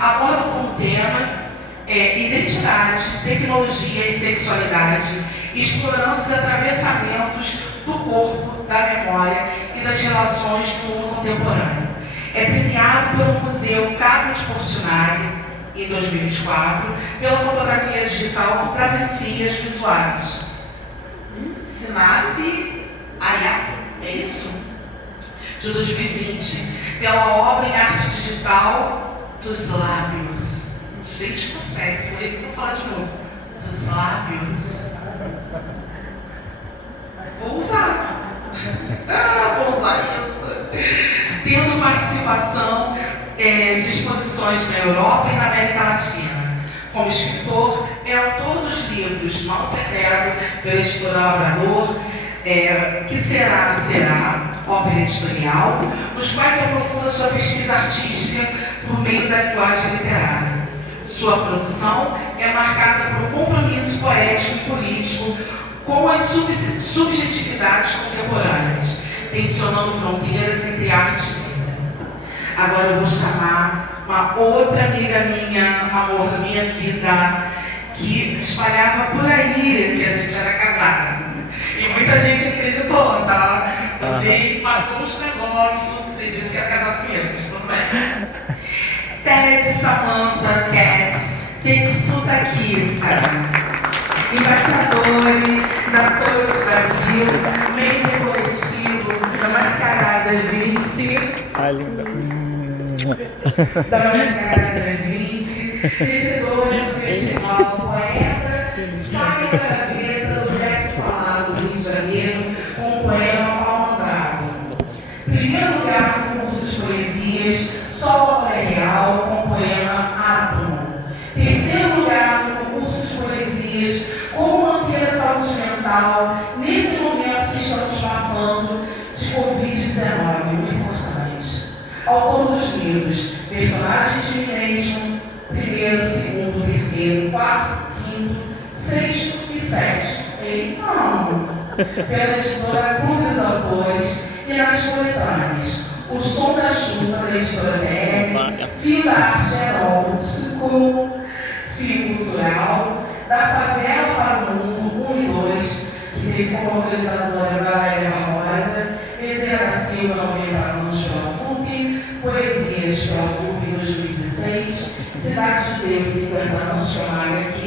abordam como tema identidade, tecnologia e sexualidade, explorando os atravessamentos do corpo, da memória e das relações no mundo contemporâneo. É premiado pelo Museu Casa de Portinari, em 2024, pela fotografia digital Travessias Visuais. Sinap Ayá, é isso? De 2020, pela obra em arte digital dos lábios. Gente, consegue, se eu vou falar de novo. Dos lábios. Vou usar. Vou usar isso. Tendo participação de exposições na Europa e na América Latina. Como escritor, é autor dos livros Mal Secreto, pela editora Labrador, Que Será, obra editorial, nos quais aprofunda sua pesquisa artística por meio da linguagem literária. Sua produção é marcada por um compromisso poético e político com as subjetividades contemporâneas, tensionando fronteiras entre arte e vida. Agora eu vou chamar uma outra amiga minha, amor da minha vida, que espalhava por aí que a gente era casado. E muita gente acreditou, tá? Você pagou uns negócios, você disse que era casado comigo, mas tudo bem. Ted Samantha Katz, Tetsu tá aqui, embaixadora da Todos Brasil, membro coletivo da Mascarada 20. Ai, linda. Da Mascarada 20, vencedora do Festival Poeta, sai da gaveta do Verso Falado do Rio de Janeiro, com o poema Palmandado. Primeiro lugar no concurso de poesias, Sol é Real, com o poema Átomo. Terceiro lugar no concurso de poesias, Como Manter a Saúde Mental, nesse momento que estamos passando de Covid-19, muito importante. Autor dos livros Personagens de mim mesmo, primeiro, segundo, terceiro, quarto, quinto, sexto e sétimo. Não. Pela editora Clube dos Autores e nas coletâneas O Som da Chuva, da editora DR, Fio da Arte Erótico, Fio Cultural, da Favela para o Mundo 1 e 2, que teve como organizadora Valéria Barbosa, Bezerra da Silva, 90 anos pela FUP, Poesias pela FUP 2016, Cidade de Deus, 50 anos pela HQ,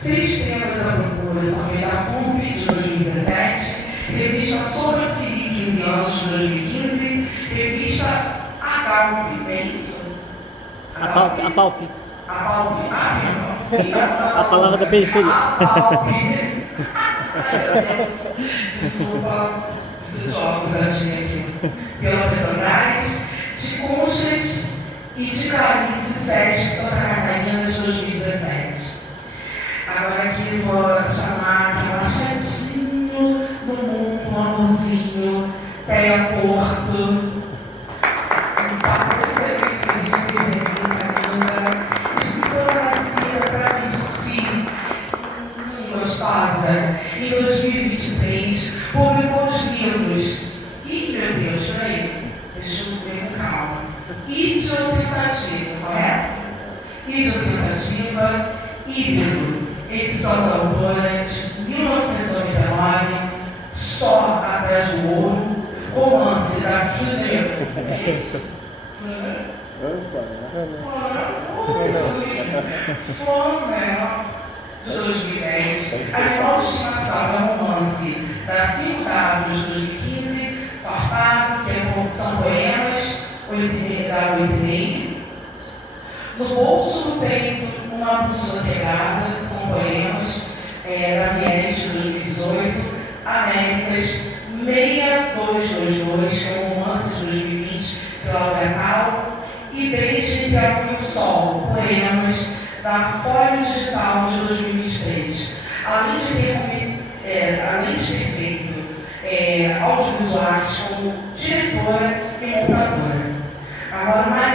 6 temas à procura, também da FUP de 2017, revista Sobre Siri, 15 anos de 2015, revista Apalp, é isso? Apalp. Apalp, A palavra da periferia. Apalp. Desculpa, esses jogos assim aqui. Pela Petrobras, de Conchas e de Clarice Sete, Santa Catarina, de 2017. Agora aqui eu vou chamar aqui um achadinho do mundo, um amorzinho, teleporto. Um papo excelente de experiência ainda. Escritora nascida para vestir, gostosa. Em 2023, publicou os livros. Ih, meu Deus, peraí. Deixa eu ver com calma. Idiotentativa, correto? Idiotentativa, híbrido. Edição da autora de 1999, Só Atrás do Ouro, romance da Fluner. Fluner, de 2010. Animal de Estimação é um romance da 5W de 2015, Farpado, que são poemas, 8,5 da 8,5. No Bolso do Peito, Uma Bússola Quebrada, que são poemas, da Viés de 2018, Américas 6222, que é um romance de 2020, pela Oracal, e Beijo entre a Lua e o Sol, poemas da Folha Digital de 2023. Além de ter feito audiovisuais como diretora e montadora. Agora uma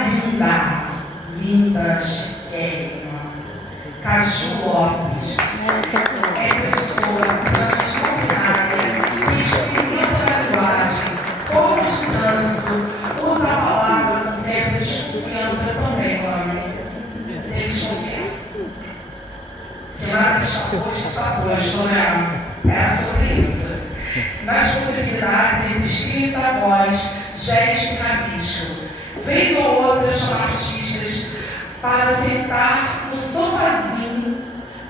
linda chiquérrima, Caju Lopes, é pessoa transformária, que experimenta na linguagem, forma de trânsito, usa a palavra com certa desconfiança também, nada que está posto, né? É sobre isso. Nas possibilidades entre escrita, voz, gesto e rabisco. Vez ou outra chamar artistas para sentar no sofazinho,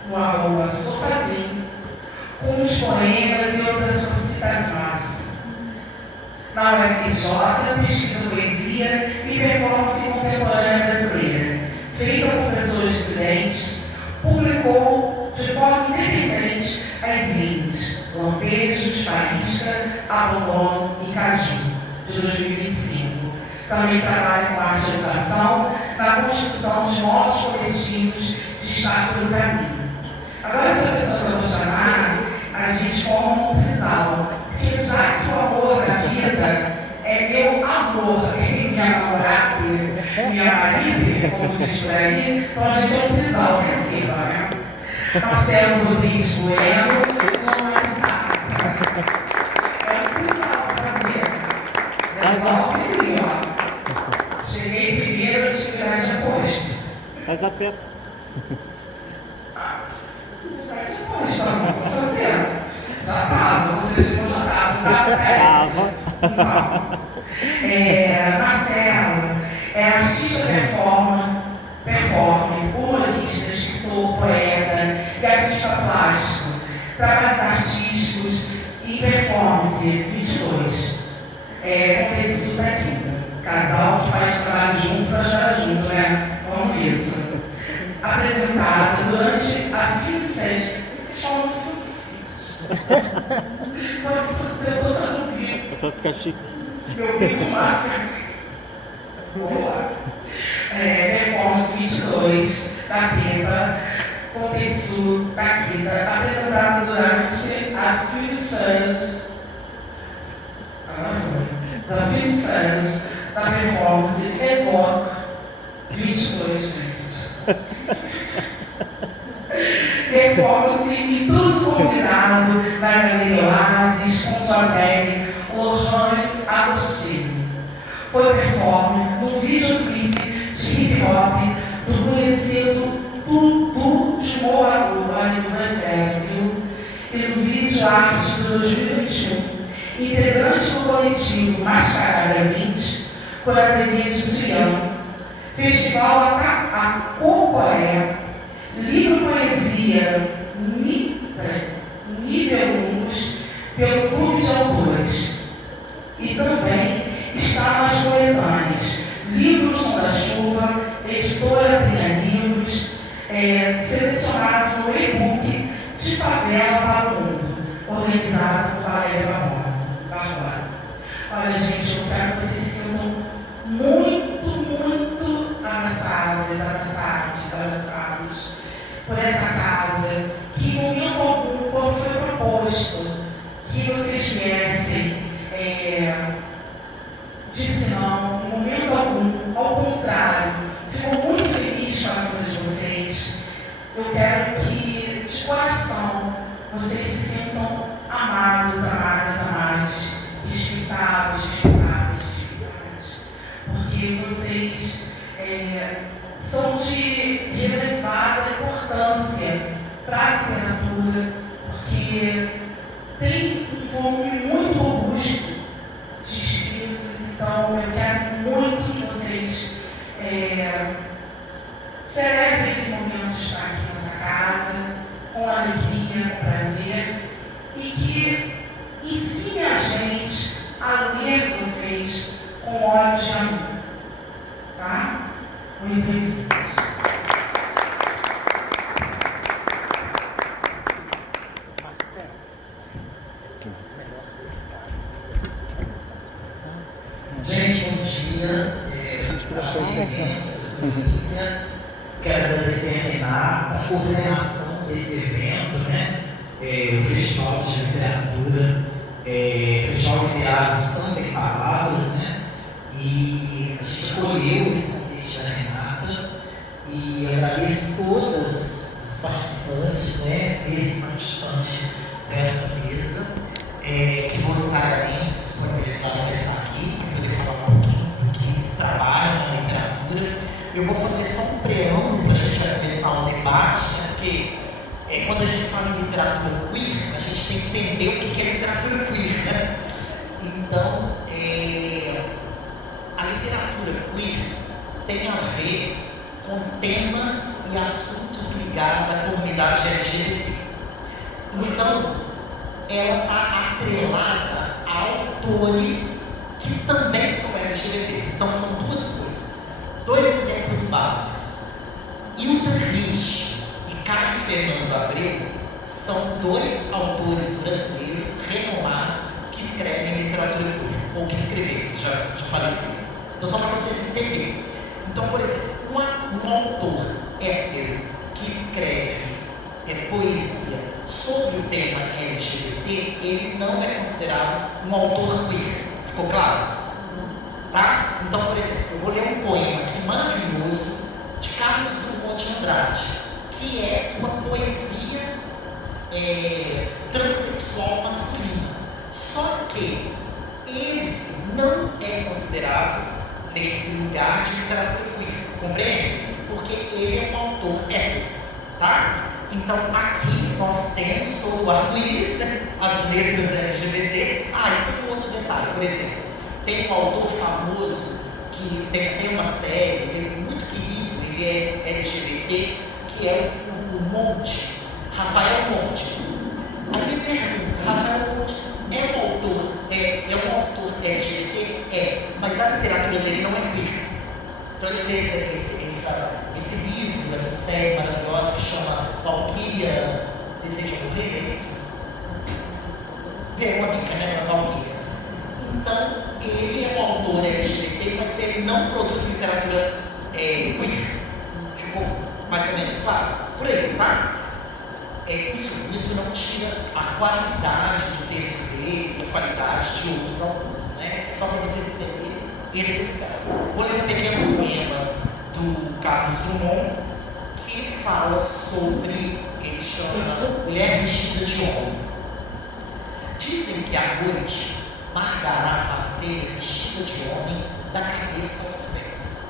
no sofazinho, com os poemas e outras sociedades massas. Na UFRJ, pesquisa poesia e performance contemporânea brasileira, feita por pessoas dissidentes, publicou de forma independente as zines Lampejos, Faísca, Abandono e Caju, de 2025. Também trabalha com arte e educação na construção de modos coletivos de estar pelo caminho. Agora, essa pessoa que eu vou chamar, a gente forma um trisal, porque já que o amor da vida é meu amor, minha namorada, minha marido, como diz por aí, então a gente é um trisal, receba, né? Marcelo Rodrigues Bueno, não é um trisal pra fazer. Trisal primeiro, ó. Cheguei primeiro, eu tive que dar depois. Faz a pé. Depois, vamos fazer. Já estava, não sei se eu já estava, não. Marcelo é artista performer, humorista, escritor, poeta e artista plástico, trabalhos artísticos e performance 22. Contexto daqui, casal que faz trabalho junto para chorar junto, né? Vamos isso. Apresentada durante a FilmSet. Vocês chamam de FilmSet. Então, eu fazer um bico. É pra ficar chique. Meu bico máximo. Vamos lá. Performance 22 da Pepa, contexto da Kita, apresentada durante a FilmSet. Da FilmSet, da performance Evoque 22, gente. Performance e todos convidados na Galeria Oasis com sua tag Lohane Agostini. Foi performer no videoclipe de hip hop do conhecido Tutu de Moaru, ali no Brasil, e no vídeo arte de 2021, integrante do coletivo Mascarada 20, por Ateliê de Suião, Festival a Cocoré, livro poesia Nibelungos pelo Clube de Autores. E também está nas coletâneas Livro Som da Chuva, editora Tenha Livros, selecionado no e-book De Favela para o Mundo, organizado por Valéria Barbosa. Olha, gente, eu quero que vocês se sintam muito abraçados por essa casa, que em momento algum, quando foi proposto, que vocês viessem, disse não, em momento algum, ao contrário, ficou muito feliz com a vida de vocês. Eu quero que, de coração, vocês se sintam amados, respeitados, porque vocês são de relevada importância para a literatura, porque tem um volume muito robusto de escritos. Então eu quero muito que vocês celebrem esse momento de estar aqui nessa casa, com alegria, com prazer, e que ensine a gente a ler vocês com olhos de amor. Tá? Muito bem-vindos. Gente, bom dia. Prazer imenso. Quero agradecer a Renata a coordenação desse evento, né? O Festival de Literatura, Festival Literário Samba e Palavras, né? E a gente escolheu esse convite da Renata e agradeço todas as participantes, né? Esse participante dessa mesa, que voluntariamente se disponibilizaram a estar aqui, para poder falar um pouquinho do que trabalha na literatura. Eu vou fazer só um preâmbulo para a gente começar o debate, né? Porque Quando a gente fala em literatura queer, a gente tem que entender o que é literatura queer, né? Então, a literatura queer tem a ver com temas e assuntos ligados à comunidade LGBT. Então, ela está atrelada a autores que também são LGBTs. Então, são duas coisas. Dois exemplos básicos. Hilda Hilst e Caio Fernando Abreu são dois autores brasileiros renomados que escrevem literatura queer, ou que escreveram, já falecido. Então, só para vocês entenderem. Então, por exemplo, um autor hétero que escreve poesia sobre o tema LGBT, ele não é considerado um autor queer. Ficou claro? Tá? Então, por exemplo, eu vou ler um poema aqui maravilhoso de Carlos Drummond de Andrade, que é uma poesia transexual masculina. Só que ele não é considerado nesse lugar de literatura queer, compreende? Porque ele é um autor hétero, tá? Então aqui nós temos todo o arco-íris, né? As letras LGBT. E tem um outro detalhe, por exemplo, tem um autor famoso que tem uma série, ele é muito querido, ele é LGBT, que é o Montes, Rafael Montes. Aí me pergunta, Rafael Montes é um autor LGBT? Mas a literatura dele não é queer. Então ele fez esse livro, essa série maravilhosa que chama Valquíria Deseja Morrer, é isso? Verônica, né? Valquíria. Então, ele é um autor LGBT, mas ele não produz literatura queer. Ficou mais ou menos claro? Por aí, tá? Isso não tira a qualidade do texto dele e a qualidade de outros autores, né? Só para vocês entenderem esse lugar. Vou ler um pequeno poema do Carlos Drummond que fala sobre, ele chama Mulher Vestida de Homem. Dizem que à noite Margará passeia vestida de homem da cabeça aos pés.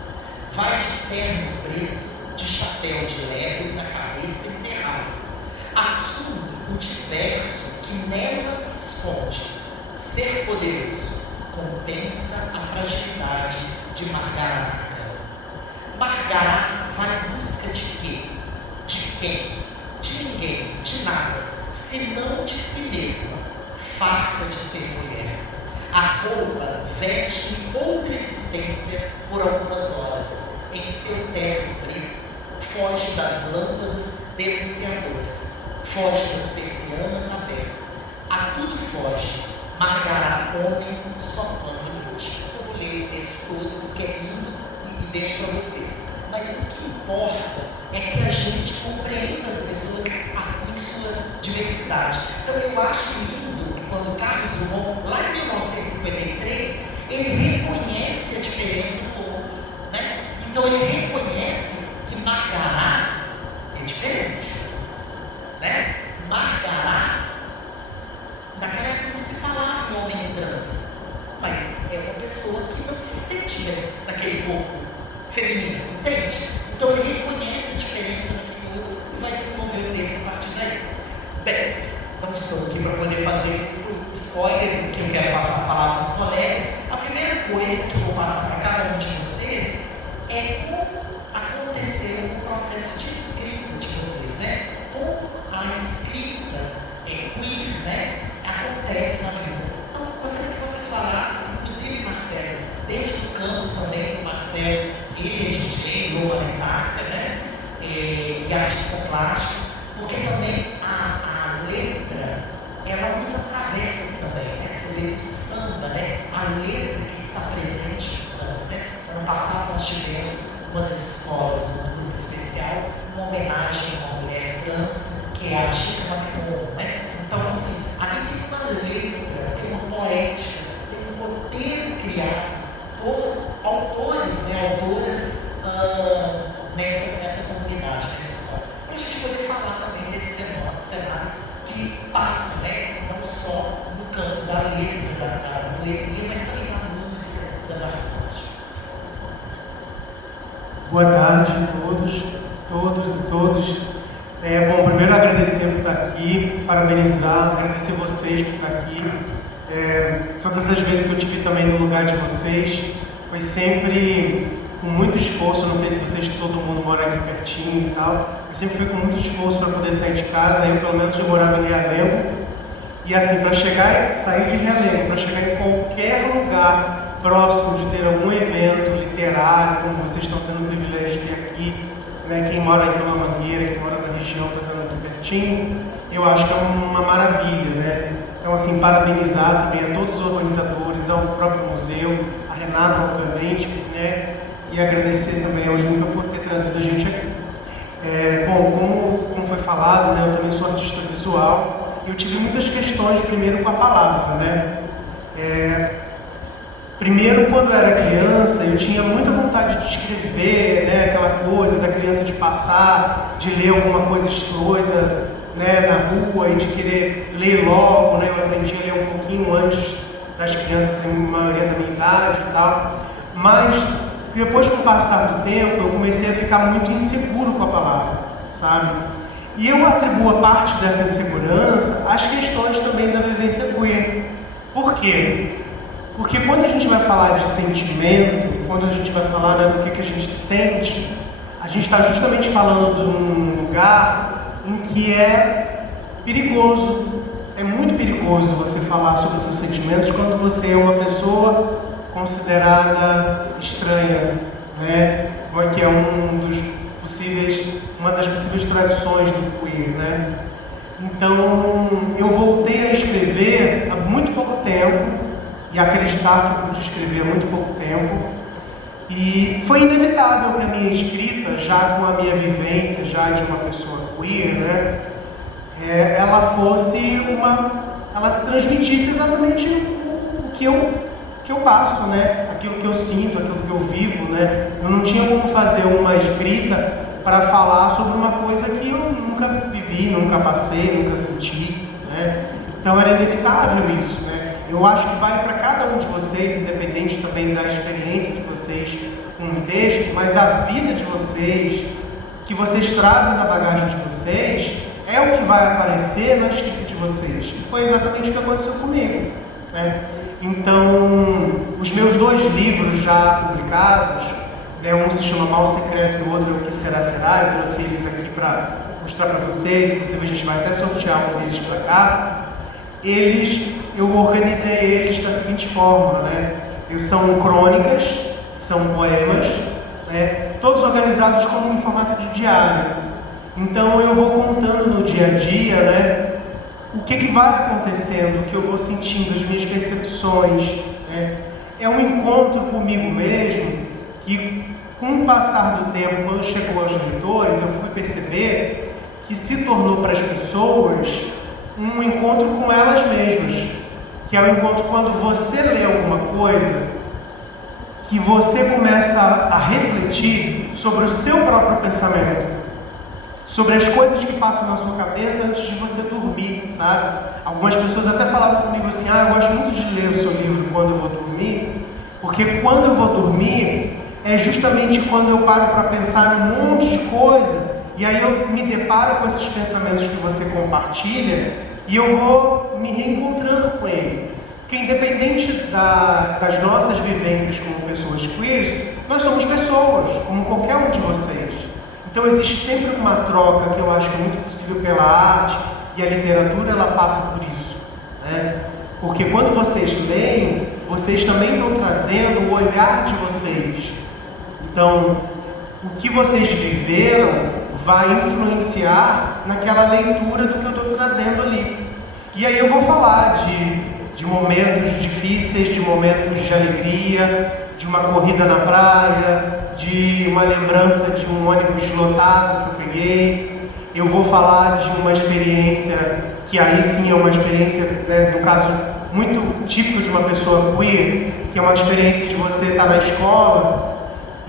Vai de terno preto, de chapéu de lebre na cabeça enterrada. Assume o diverso que nela se esconde. Ser poderoso compensa a fragilidade de Margará. Margará vai em busca de quê? De quem? De ninguém, de nada, senão de si mesma, farta de ser mulher. A roupa veste outra existência por algumas horas. Em seu terno preto, foge das lâmpadas denunciadoras, foge das persianas abertas. A tudo foge, Margará, homem, só quando noite. Eu vou ler esse todo porque é lindo e deixo para vocês. Mas o que importa é que a gente compreenda as pessoas em sua diversidade. Então eu acho lindo quando Carlos Drummond, lá em 1953, ele reconhece a diferença do outro, né? Então ele reconhece que Margará é diferente, né? Margará, naquela época não se falava em homem trans, mas é uma pessoa que não se sente bem naquele corpo feminino, entende? Então ele reconhece a diferença naquele outro e vai desenvolver o texto a partir daí. Bem, não estou aqui para poder fazer spoiler do que eu quero passar a palavra para os colegas. A primeira coisa que eu vou passar para cada um de vocês é como aconteceu o processo de escrita de vocês, né? Como a escrita queer, né, acontece na vida. Então, gostaria que vocês falassem, inclusive Marcelo, dentro do campo também do Marcelo, ele é DJ, Loma Retaca, né? E artista plástico, porque também a letra, ela usa travessas também, né? Você vê o samba, né? A letra que está presente no samba, né? Ano passado nós tivemos uma das escolas, um grupo especial, uma homenagem a uma mulher trans, que é a Chica Macron, né? Então, assim, ali tem uma letra, tem uma poética, tem um roteiro criado por autores, né? Autoras nessa comunidade, nessa escola. Para a gente poder falar também desse cenário que passa, né? Não só no campo da letra, da poesia, mas também na música, das artes. Boa tarde a todos e todas. Bom, primeiro agradecer por estar aqui, parabenizar, agradecer vocês por estar aqui. Todas as vezes que eu estive também no lugar de vocês, foi sempre com muito esforço. Não sei se vocês, todo mundo mora aqui pertinho e tal, mas sempre foi com muito esforço para poder sair de casa. Eu, pelo menos, eu morava em Realengo, e assim, para sair de Realengo, para chegar em qualquer lugar próximo de ter algum evento literário, como vocês estão tendo o privilégio de ter aqui, né? Quem mora em Dona Mangueira, quem mora na região, está tendo aqui pertinho, eu acho que é uma maravilha, né? Então, assim, parabenizar também a todos os organizadores, ao próprio museu, a Renata, obviamente, né? E agradecer também ao Olímpia por ter trazido a gente aqui. Bom, como foi falado, né? Eu também sou artista visual. Eu tive muitas questões, primeiro, com a palavra, né? Primeiro, quando eu era criança, eu tinha muita vontade de escrever, né? Aquela coisa da criança de passar, de ler alguma coisa, né? Na rua, e de querer ler logo, né? Eu aprendi a ler um pouquinho antes das crianças, em maioria da minha idade e tal. Mas, depois, com o passar do tempo, eu comecei a ficar muito inseguro com a palavra, sabe? E eu atribuo a parte dessa insegurança às questões também da vivência queer. Por quê? Porque quando a gente vai falar de sentimento, quando a gente vai falar, né, do que a gente sente, a gente está justamente falando de um lugar em que é perigoso. É muito perigoso você falar sobre os seus sentimentos quando você é uma pessoa considerada estranha, né? Que é uma das possíveis tradições do queer, né? Então, eu voltei a escrever há muito pouco tempo, e acreditar que eu pude escrever há muito pouco tempo, e foi inevitável que a minha escrita, já com a minha vivência já de uma pessoa queer, né? Ela transmitisse exatamente o que eu passo, né? Aquilo que eu sinto, aquilo que eu vivo, né? Eu não tinha como fazer uma escrita para falar sobre uma coisa que eu nunca vivi, nunca passei, nunca senti, né? Então era inevitável isso, né? Eu acho que vale para cada um de vocês, independente também da experiência de vocês com um texto, mas a vida de vocês, que vocês trazem na bagagem de vocês, é o que vai aparecer na escrita de vocês. E foi exatamente o que aconteceu comigo, né? Então, os meus 2 livros já publicados, né, um se chama Mal Secreto e o outro é O Que Será Será. Eu trouxe eles aqui para mostrar para vocês, inclusive a gente vai até sortear um deles para cá. Eu organizei eles da seguinte forma, né? São crônicas, são poemas, né? Todos organizados como em formato de diário. Então eu vou contando no dia a dia, né? O que vai acontecendo, o que eu vou sentindo, as minhas percepções, né? É um encontro comigo mesmo que, com o passar do tempo, quando chegou aos leitores, eu fui perceber que se tornou para as pessoas um encontro com elas mesmas, que é um encontro quando você lê alguma coisa, que você começa a refletir sobre o seu próprio pensamento, sobre as coisas que passam na sua cabeça antes de você dormir, sabe? Algumas pessoas até falavam comigo assim: eu gosto muito de ler o seu livro quando eu vou dormir, porque quando eu vou dormir é justamente quando eu paro para pensar em um monte de coisa, e aí eu me deparo com esses pensamentos que você compartilha, e eu vou me reencontrando com ele. Porque independente das nossas vivências como pessoas queers, nós somos pessoas, como qualquer um de vocês. Então existe sempre uma troca que eu acho que é muito possível pela arte, e a literatura ela passa por isso, né? Porque quando vocês leem, vocês também estão trazendo o olhar de vocês. Então, o que vocês viveram vai influenciar naquela leitura do que eu estou trazendo ali. E aí eu vou falar de momentos difíceis, de momentos de alegria, de uma corrida na praia, de uma lembrança de um ônibus lotado que eu peguei. Eu vou falar de uma experiência que aí sim é uma experiência, né, no caso, muito típico de uma pessoa queer, que é uma experiência de você estar na escola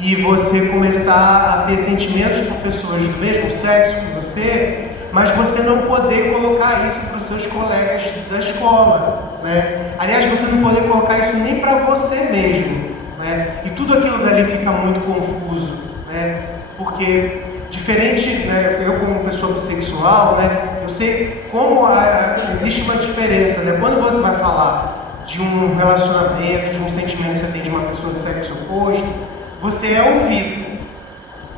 e você começar a ter sentimentos por pessoas do mesmo sexo que você, mas você não poder colocar isso para os seus colegas da escola, né? Aliás, você não poder colocar isso nem para você mesmo, né? E tudo aquilo dali fica muito confuso, né? Porque diferente, né, eu como pessoa bissexual, né, eu sei como existe uma diferença, né, quando você vai falar de um relacionamento, de um sentimento que você tem de uma pessoa de sexo oposto, você é ouvido,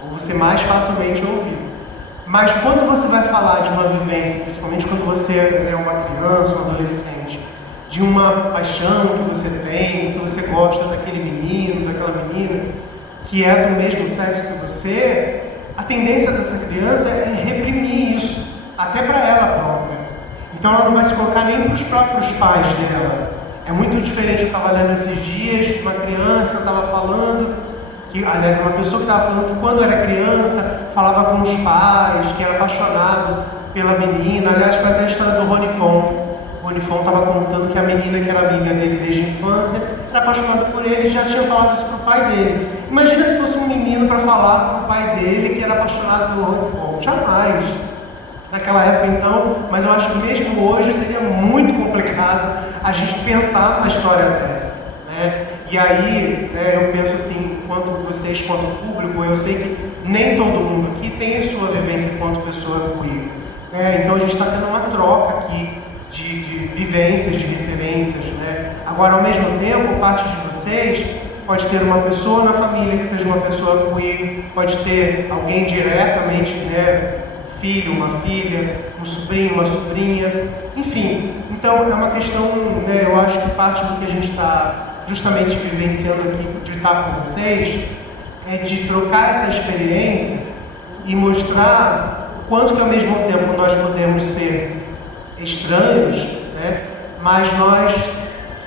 ou você mais facilmente é ouvido. Mas quando você vai falar de uma vivência, principalmente quando você é uma criança, um adolescente, de uma paixão que você tem, que você gosta daquele menino, daquela menina, que é do mesmo sexo que você, a tendência dessa criança é reprimir isso, até para ela própria. Então ela não vai se colocar nem para os próprios pais dela. É muito diferente, eu estava lendo esses dias, uma criança estava falando, que, aliás, uma pessoa que estava falando que quando era criança, falava com os pais, que era apaixonado pela menina. Aliás, foi até a história do Rony Fon. O Rony Fon estava contando que a menina que era amiga dele desde a infância era apaixonada por ele e já tinha falado isso para o pai dele. Imagina se fosse um menino para falar para o pai dele que era apaixonado pelo Rony Fon. Jamais. Naquela época, então, mas eu acho que mesmo hoje seria muito complicado a gente pensar numa história dessa, né? E aí, né, eu penso assim, quanto vocês, quanto público, eu sei que nem todo mundo aqui tem a sua vivência enquanto pessoa queer, né? Então a gente está tendo uma troca aqui de vivências, de referências, né? Agora, ao mesmo tempo, parte de vocês pode ter uma pessoa na família que seja uma pessoa queer, pode ter alguém diretamente, né? Um filho, uma filha, um sobrinho, uma sobrinha, enfim. Então, é uma questão, né? Eu acho que parte do que a gente está justamente vivenciando aqui, de estar com vocês, é de trocar essa experiência e mostrar o quanto que ao mesmo tempo nós podemos ser estranhos, né? Mas nós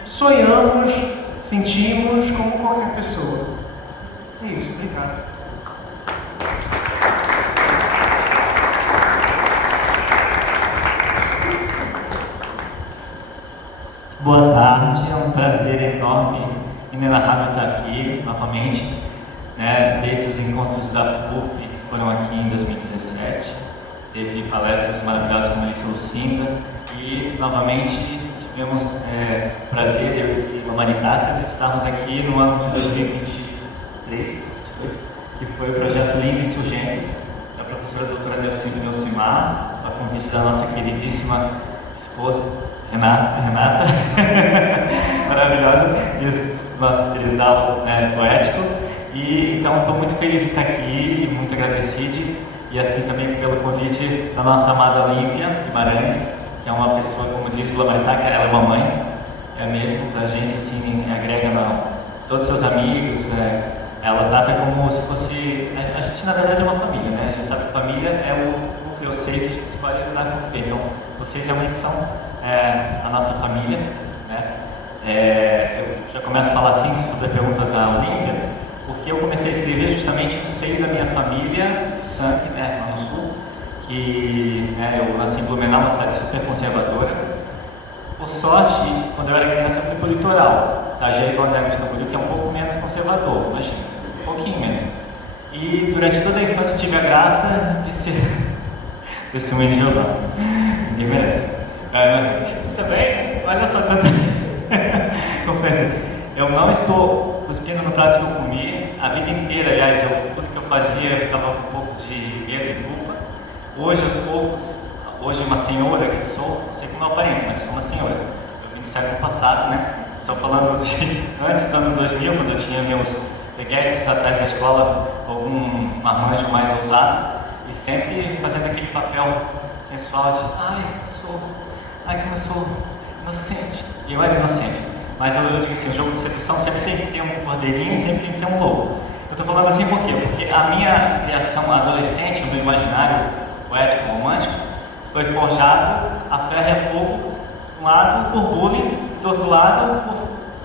sonhamos, sentimos como qualquer pessoa. É isso, obrigado. Boa tarde, é um prazer enorme, inenarrável estar aqui novamente, né? Desde os encontros da FUP, que foram aqui em 2017, teve palestras maravilhosas com a Melissa Lucinda e novamente tivemos prazer, eu e a Maritata, de estarmos aqui no ano de 2023, que foi o projeto Lindo Insurgentes, da professora doutora Neucimar, a convite da nossa queridíssima esposa, Renata, maravilhosa, e nosso trisal poético. E então estou muito feliz de estar aqui, muito agradecido, e assim também pelo convite da nossa amada Olímpia Guimarães, que é uma pessoa, como disse Lamaritaca, ela é uma mãe, é mesmo pra gente, assim, agrega todos os seus amigos, ela trata como se fosse, a gente na verdade é uma família, né? A gente sabe que família é o que eu sei que a gente escolhe lidar com o então vocês realmente são a nossa família, né? Eu já começo a falar assim sobre a pergunta da Olímpia, porque eu comecei a escrever justamente no seio da minha família de sangue, né, lá no sul, que eu nasci em Blumenau, uma cidade super conservadora. Por sorte, quando eu era criança, eu fui para o litoral, da Jericoacoara de Camboriú, que é um pouco menos conservador, imagina, um pouquinho menos. E durante toda a infância eu tive a graça de ser testemunho de Jeová. Ninguém merece. Também, olha só quanta confesso, eu não estou cuspindo no prato que eu comi a vida inteira. Aliás, tudo que eu fazia eu ficava com um pouco de medo e culpa. Hoje, aos poucos, hoje uma senhora que sou, não sei como eu aparento, mas sou uma senhora. Eu vim do século passado, né? Estou falando de antes do ano 2000, quando eu tinha meus peguetes atrás da escola, algum arranjo mais ousado, e sempre fazendo aquele papel sensual de ai, como eu sou inocente. E eu era inocente. Mas eu digo assim, o jogo de sedução sempre tem que ter um cordeirinho, sempre tem que ter um lobo. Eu estou falando assim por quê? Porque a minha criação adolescente, o meu imaginário poético, romântico, foi forjado a ferro e a fogo, de um lado por bullying, do outro lado por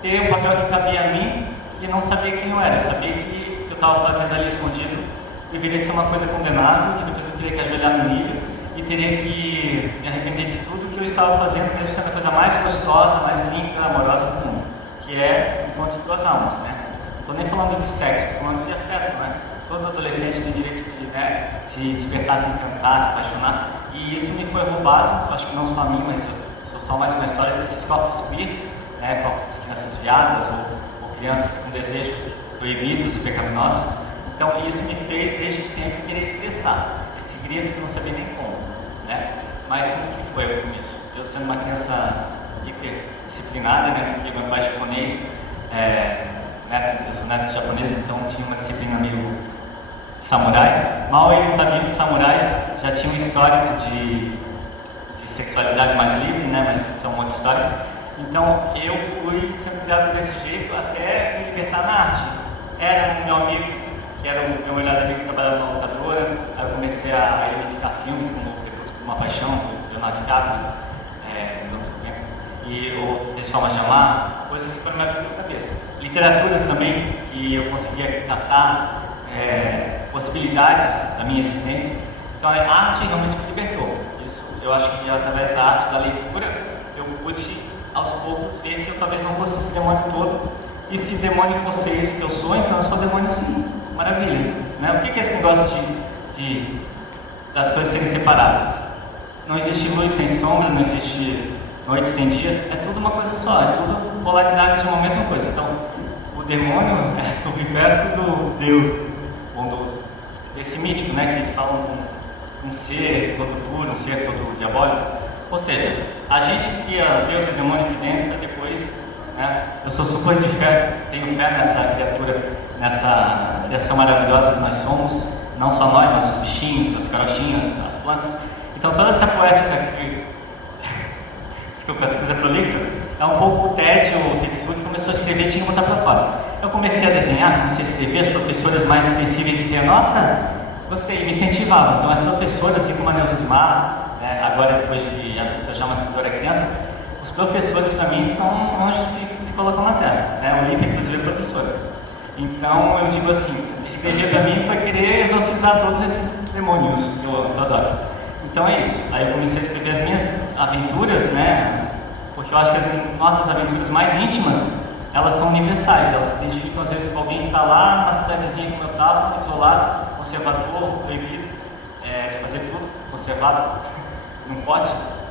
ter um papel que cabia a mim e não sabia quem eu era. Eu sabia que o que eu estava fazendo ali escondido deveria ser uma coisa condenável, que depois eu teria que ajoelhar no milho e teria que me arrepender de tudo que eu estava fazendo, mesmo sendo a coisa mais gostosa, mais limpa, amorosa do mundo, que é o encontro de duas almas, né? Não estou nem falando de sexo, estou falando de afeto, né? Todo adolescente tem direito de se despertar, se encantar, se apaixonar, e isso me foi roubado, acho que não só a mim, mas eu sou só mais uma história desses corpos queer, corpos de crianças viadas ou crianças com desejos proibidos e pecaminosos. Então isso me fez desde sempre querer expressar esse grito que eu não sabia nem como, né? Mas como que foi o começo? Eu sendo uma criança hiper disciplinada, né? Porque meu pai é japonês, eu sou neto de japonês, então tinha uma disciplina meio samurai. Mal eles sabiam que os samurais já tinham um histórico de sexualidade mais livre, né? Mas isso é uma outra história. Então eu fui sendo criado desse jeito até me libertar na arte. Era o meu amigo, que era o meu melhor amigo que trabalhava numa locadora. Aí eu comecei a indicar filmes como Crepúsculo, Uma Paixão, do Leonardo DiCaprio, e o Dez Formas de Amar, coisas que foram na minha cabeça. Literaturas também, que eu conseguia captar possibilidades da minha existência. Então a arte realmente me libertou. Isso, eu acho que através da arte, da leitura, eu pude aos poucos ver que eu talvez não fosse esse demônio todo. E se demônio fosse isso que eu sou, então eu sou demônio sim. Maravilha. Né? O que é esse negócio das coisas serem separadas? Não existe luz sem sombra, não existe noite sem dia, é tudo uma coisa só, é tudo polaridades de uma mesma coisa. Então, o demônio é o inverso do Deus bondoso. Esse mítico, né, que falam um ser todo puro, um ser todo diabólico. Ou seja, a gente cria Deus e o demônio aqui dentro, e depois, né, eu sou super de fé, tenho fé nessa criatura, nessa criação maravilhosa que nós somos, não só nós, mas os bichinhos, as carochinhas, as plantas. Então, toda essa poética que eu pesquisa prolixa, é um pouco o Ted, o Tetsuki começou a escrever e tinha que botar para fora. Eu comecei a desenhar, comecei a escrever, as professoras mais sensíveis diziam, nossa, gostei, me incentivavam. Então as professoras, assim como a Neuza de Mar, agora depois de adulta já, mas quando eu era criança, os professores para mim são anjos que se colocam na Terra. Né? O Olímpia, inclusive, é professora. Então eu digo assim, escrever para mim foi querer exorcizar todos esses demônios que eu adoro. Então é isso, aí eu comecei a escrever as minhas aventuras, né? Porque eu acho que as nossas aventuras mais íntimas, elas são universais, elas se identificam às vezes com alguém que está lá numa cidadezinha como eu estava, isolado, conservador, proibido de fazer tudo, conservado, não pode.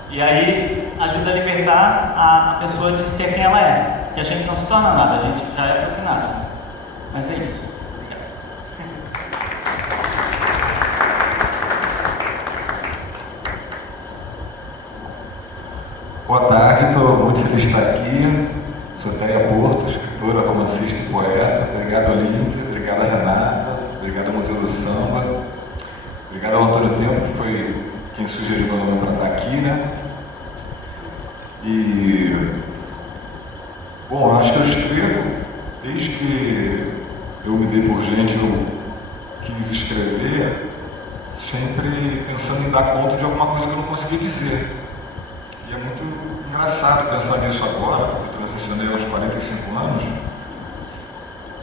E aí ajuda a libertar a pessoa de ser quem ela é, que a gente não se torna nada, a gente já é o que nasce. Mas é isso. Boa tarde, estou muito feliz de estar aqui. Sou Teia Porto, escritora, romancista e poeta. Obrigado, Olímpia. Obrigado, Renata. Obrigado ao Museu do Samba. Obrigado ao Antônio Tempo, que foi quem sugeriu o nome para estar aqui, né? E... Bom, eu acho que eu escrevo desde que eu me dei por gente, eu quis escrever sempre pensando em dar conta de alguma coisa que eu não conseguia dizer. E é muito engraçado pensar nisso agora, porque eu transicionei aos 45 anos,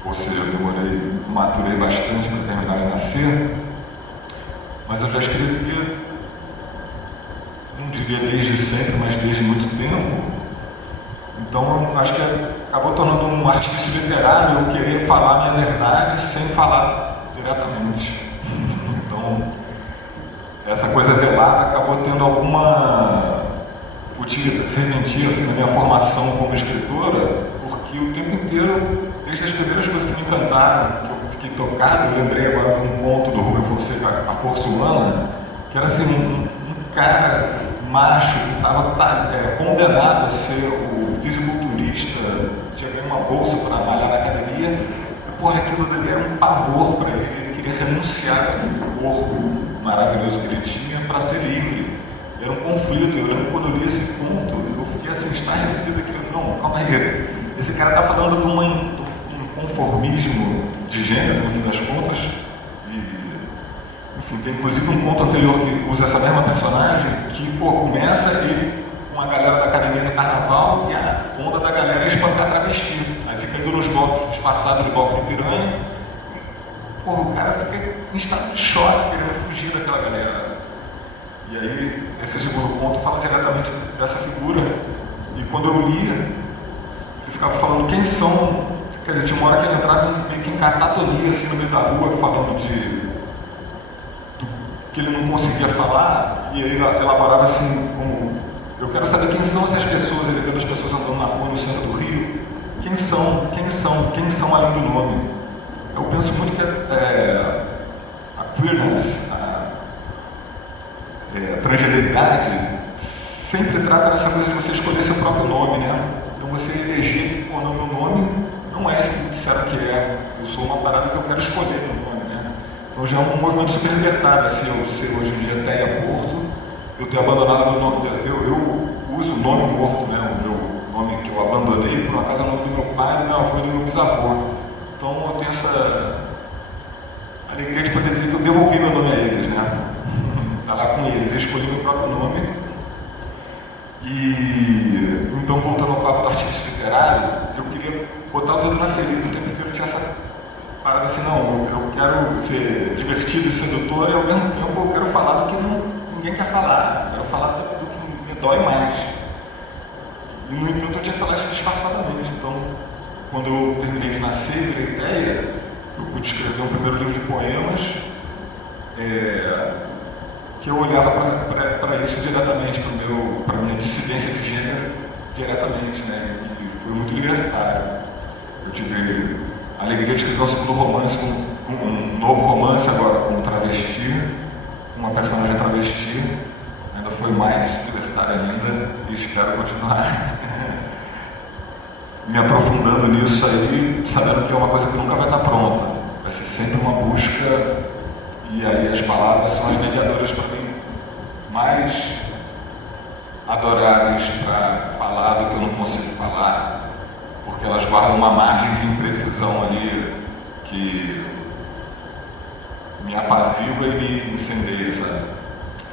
ou seja, eu maturei bastante para terminar de nascer, mas eu já escrevia, não diria desde sempre, mas desde muito tempo. Então, acho que acabou tornando um artifício literário eu querer falar a minha verdade sem falar diretamente. Então, essa coisa velada acabou tendo alguma serventia assim, na minha formação como escritora, porque o tempo inteiro, desde as primeiras coisas que me encantaram, que eu fiquei tocado, eu lembrei agora de um ponto do Rubem Fonseca, A Força Humana, que era assim, um cara macho que estava condenado a ser o fisiculturista, tinha ganho uma bolsa para malhar na academia, e porra, aquilo dali era um pavor para ele queria renunciar ao corpo maravilhoso que ele tinha para ser livre. Era um conflito, eu lembro quando eu li esse ponto, eu fiquei assim, estarrecido aqui, não, calma aí, esse cara está falando de um conformismo de gênero, no fim das contas, e, enfim, tem inclusive um ponto anterior que usa essa mesma personagem, que, começa ele com a galera da academia no carnaval, e a onda da galera é espancar travesti, aí fica indo nos golpes, disfarçado de golpe de piranha, e, o cara fica em estado de choque, querendo fugir daquela galera. E aí, esse segundo ponto fala diretamente dessa figura. E quando eu lia, ele ficava falando quem são. Quer dizer, tinha uma hora que ele entrava meio que em catatonia, assim, no meio da rua, falando do que ele não conseguia falar. E ele elaborava assim, como: eu quero saber quem são essas pessoas. Ele vendo as pessoas andando na rua no centro do Rio. Quem são além do nome? eu penso muito que a queerness, a transgeneridade, sempre trata dessa coisa de você escolher seu próprio nome, né? Então você eleger, pô, não, meu nome não é esse que me disseram que é, eu sou uma parada que eu quero escolher meu nome, né? Então já é um movimento super libertário, assim, eu ser hoje em dia Teia Porto, eu ter abandonado meu nome, eu uso o nome morto, né? O meu nome que eu abandonei, por acaso é o nome do meu pai, do meu avô e do meu bisavô. Então eu tenho essa alegria de poder dizer que eu devolvi meu nome a eles, né? Tá lá com eles, escolhi meu próprio nome. E então, voltando ao papo do artista literário, eu queria botar o dedo na ferida o tempo inteiro, tinha essa parada assim, não, eu quero ser divertido e sedutor, e ao mesmo tempo eu quero falar do que ninguém quer falar, eu quero falar do que me dói mais. E no entanto eu tinha que falar isso disfarçadamente. Então, quando eu terminei de nascer, virei ideia, eu pude escrever um primeiro livro de poemas, que eu olhava para isso diretamente, para a minha dissidência de gênero diretamente, né? E foi muito libertário. Eu tive a alegria de escrever um segundo romance, um novo romance agora com um travesti, uma personagem travesti, ainda foi mais libertário ainda, e espero continuar me aprofundando nisso aí, sabendo que é uma coisa que nunca vai estar pronta, vai ser sempre uma busca. E aí as palavras são as mediadoras para mim mais adoráveis para falar do que eu não consigo falar, porque elas guardam uma margem de imprecisão ali que me apazigua e me incendeia, sabe?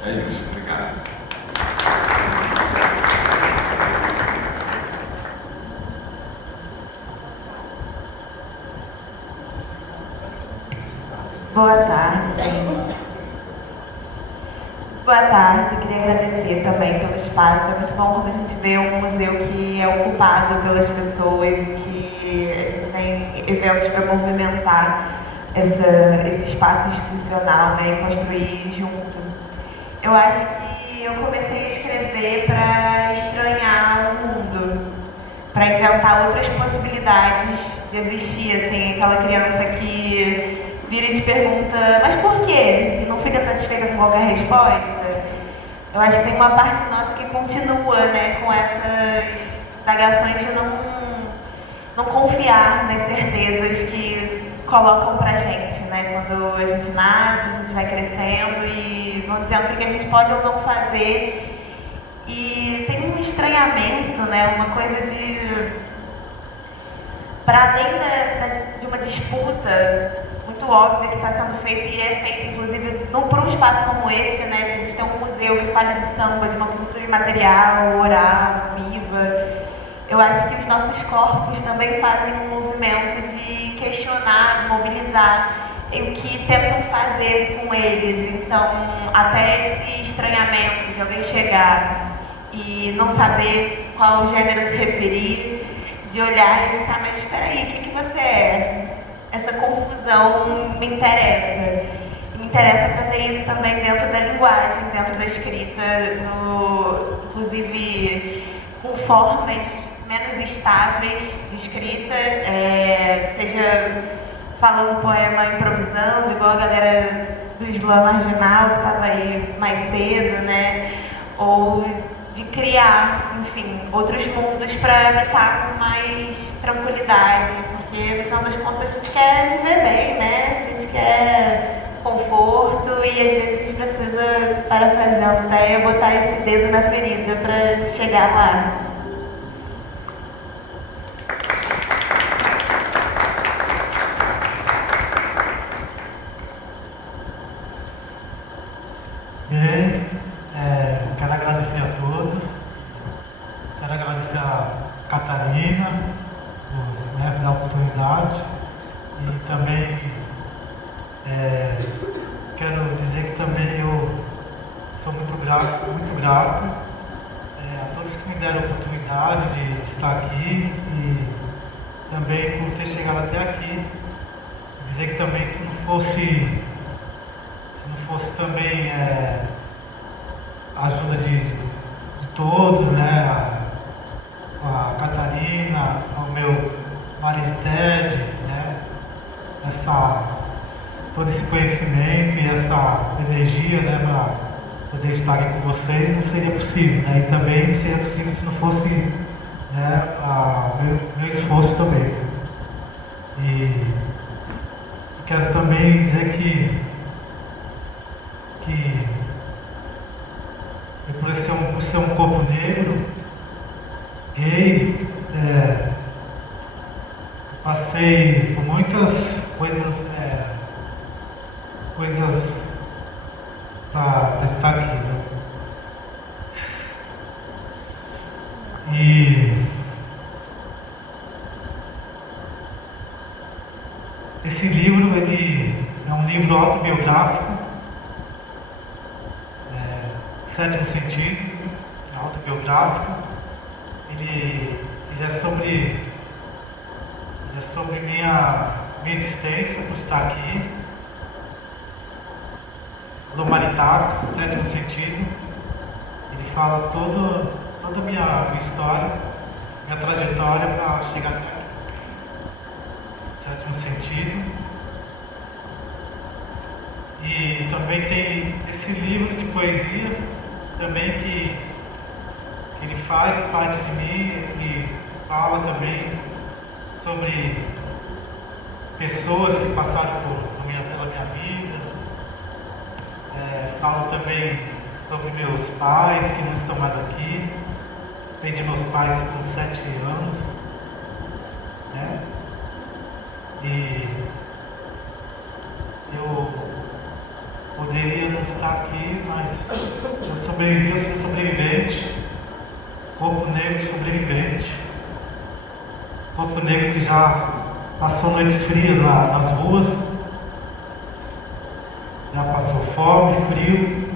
É isso, obrigado. Boa tarde, gente. Boa tarde, queria agradecer também pelo espaço. É muito bom quando a gente vê um museu que é ocupado pelas pessoas e que a gente tem eventos para movimentar esse espaço institucional, né, e construir junto. Eu acho que eu comecei a escrever para estranhar o mundo, para inventar outras possibilidades de existir, assim, aquela criança que vira e te pergunta, mas por quê? E não fica satisfeita com qualquer resposta. Eu acho que tem uma parte nossa que continua, né, com essas indagações de não confiar nas certezas que colocam pra gente, né? Quando a gente nasce, a gente vai crescendo e vão dizendo o que a gente pode ou não fazer. E tem um estranhamento, né? Uma coisa de... para além de uma disputa muito óbvia que está sendo feita e é feita, inclusive, não por um espaço como esse, né, de a gente ter um museu que fala de samba, de uma cultura imaterial, oral, viva. Eu acho que os nossos corpos também fazem um movimento de questionar, de mobilizar o que tentam fazer com eles. Então, até esse estranhamento de alguém chegar e não saber qual gênero se referir, de olhar e ficar, mas espera aí, o que você é? Essa confusão me interessa. Me interessa fazer isso também dentro da linguagem, dentro da escrita, inclusive com formas menos estáveis de escrita, seja falando poema improvisando, igual a galera do Islã Marginal, que estava aí mais cedo, né? Ou de criar, enfim, outros mundos para habitar com mais tranquilidade, porque no final das contas a gente quer viver bem, né? A gente quer conforto e às vezes a gente precisa, parafraseando Teia, botar esse dedo na ferida para chegar lá. Quero agradecer a todos, quero agradecer a Catarina pela oportunidade e também quero dizer que também eu sou muito grato a todos que me deram a oportunidade de estar aqui e também por ter chegado até aqui. Dizer que também se não fosse também a ajuda de todos, né, a Catarina, ao meu marido Ted, né, todo esse conhecimento e essa energia, né, para poder estar aqui com vocês, não seria possível, né? E também não seria possível se não fosse, né, meu esforço também. E quero também dizer que por ser um corpo negro, gay, passei por muitas coisas para estar aqui, né? E esse livro, ele é um livro autobiográfico, Sétimo Sentido, autobiográfico. Ele é sobre minha existência por estar aqui. Lomaritaco, Sétimo Sentido. Ele fala toda a minha história, minha trajetória para chegar até aqui. Sétimo Sentido. E também tem esse livro de poesia também que ele faz parte de mim e fala também sobre pessoas que passaram pela minha vida. Falo também sobre meus pais que não estão mais aqui. Perdi meus pais com 7 anos, né? E eu poderia não estar aqui, mas eu sobrevivi, eu sou sobrevivente. Corpo negro sobrevivente. Corpo negro que já passou noites frias nas ruas. Já passou fome, frio.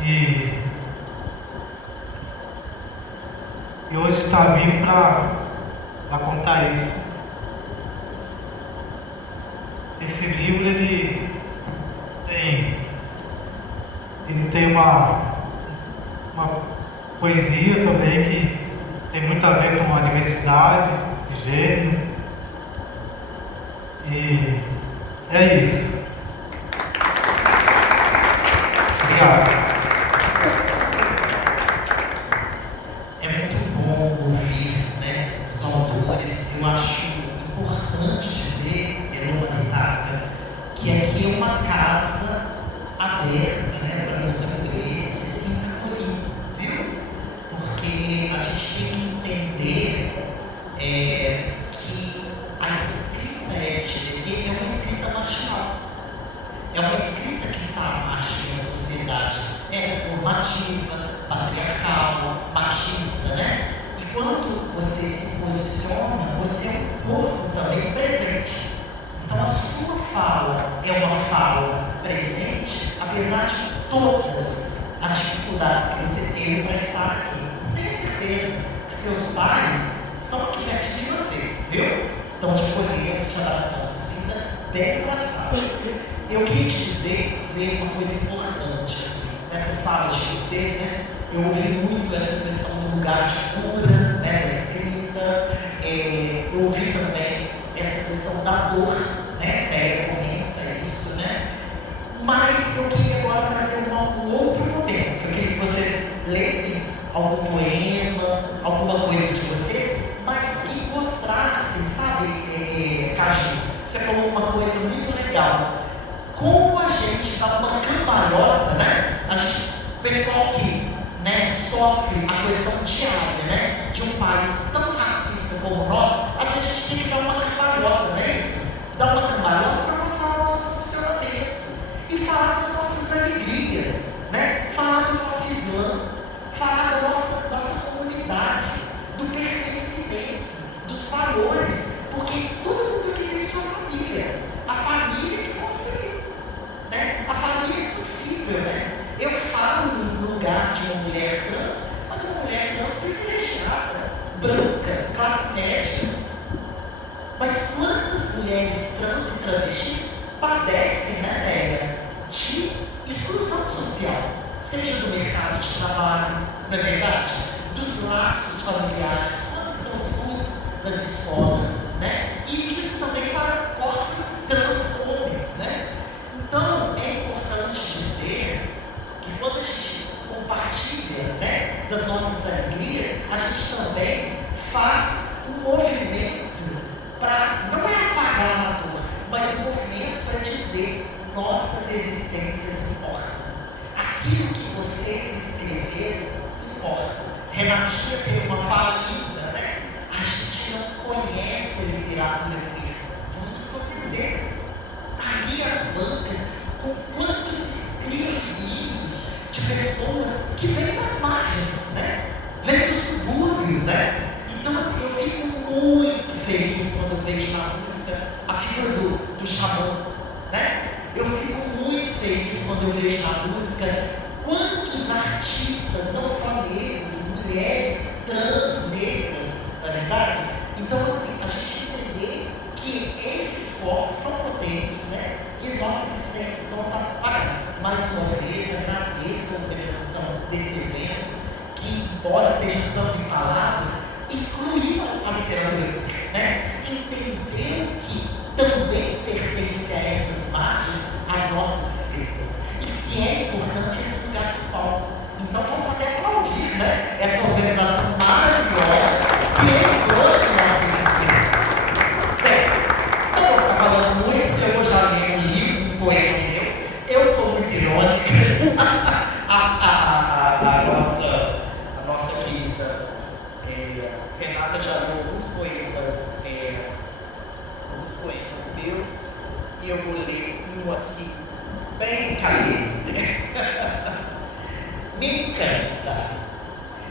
E hoje está vivo para contar isso. Esse livro ele tem uma poesia também que tem muito a ver com a diversidade de gênero. E é isso. Obrigado. É muito bom ouvir, né, os autores. Eu acho importante dizer, Elona, que aqui é uma casa aberta, né, para você poder se sentir acolhido, viu? Porque a gente tem que entender que a escrita étnica é uma escrita marginal. É uma escrita que está à margem da sociedade. É normativa, patriarcal, machista, né? E quando você se posiciona, você é um corpo também presente. Então a sua fala é uma fala presente, apesar de todas as dificuldades que você teve para estar aqui. E tenha certeza que seus pais estão aqui perto de você, viu? Estão te acolhendo, te abraçando, se sinta bem abraçado. Eu queria te dizer uma coisa importante, assim, nessas falas de vocês, né? Eu ouvi muito essa questão do lugar de cura, né, da escrita. Eu ouvi também essa questão da dor, né? Pega, comenta isso, né? Mas eu queria agora trazer um outro momento, que eu queria que vocês lessem algum poema, alguma coisa de vocês, mas que mostrassem, sabe, Caju, você falou uma coisa muito legal. Como a gente dá uma cambalhota, né? O pessoal que, né, sofre a questão diária, né, de um país tão racista como nós, às vezes a gente tem que dar uma cambalhota, não é isso? Dar uma cambalhota para mostrar o nosso posicionamento e falar das nossas alegrias, né? Falar do nosso Islã, falar da nossa comunidade, do pertencimento, dos valores, porque todo mundo aqui tem sua família, a família que construiu, né? A família é possível, né? Eu falo no lugar de uma mulher trans, mas uma mulher trans privilegiada, branca, classe média. Mas quantas mulheres trans e travestis padecem, né, Nélia, de exclusão social, seja do mercado de trabalho, não é verdade? Dos laços familiares, quantos são os cursos das escolas, né? também faz um movimento para, não é apagar a dor, mas um movimento para dizer: nossas existências importam. Aquilo que vocês escreveram importa. Renatinha teve uma fala linda, né? A gente não conhece a literatura queer. Vamos dizer, está ali as bancas com quantos escritos lindos de pessoas que vêm das margens, né? Vêm dos subúrbios, né? Então, assim, eu fico muito feliz quando eu vejo na música a figura do xamã, né? Eu fico muito feliz quando eu vejo na música quantos artistas, não só negros, mulheres, trans, negras, na verdade? Então, assim, a gente entender que esses corpos são potentes, né? E nossa existência não está apagada. Mais uma vez, agradeço a organização desse evento, que, embora seja samba em palavras, incluiu a literatura, né? Entendeu que também pertence a essas margens as nossas escritas, e que é importante esse lugar do palco. Então vamos até aplaudir, né? Essa organização maravilhosa que lembrou de nossas escritas. Bem, eu vou ficar falando muito, porque eu vou já ler um livro, um poema meu. Eu sou muito irônica. a nossa querida Renata já leu alguns poemas meus, e eu vou ler um aqui, bem calmo, né?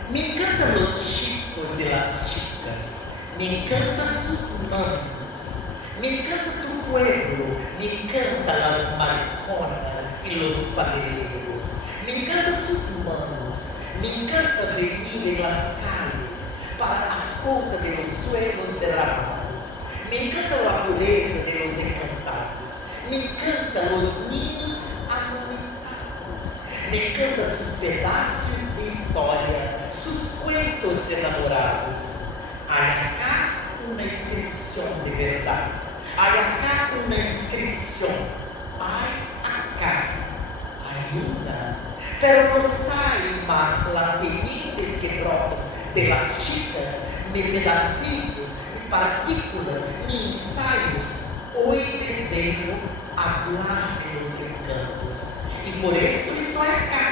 Me encanta los chicos y las chicas, me encanta sus manos, me encanta tu pueblo, me encanta las mariconas y los paneleros, me encanta sus manos, me encanta venir en las calles para as contas de los suelos derramados, me encanta la pureza de los encantados, me encanta los niños amamentados, me encanta sus pedaços de história, sus cuentos enamorados. Hay acá una inscripción de verdad, hay acá una inscripción, hay acá, hay una, pero no saem más las semillas que brotan de las chicas, ni pedacitos, ni partículas, ni ensaios. Hoy deseo hablar de los encantos, y por eso estoy acá,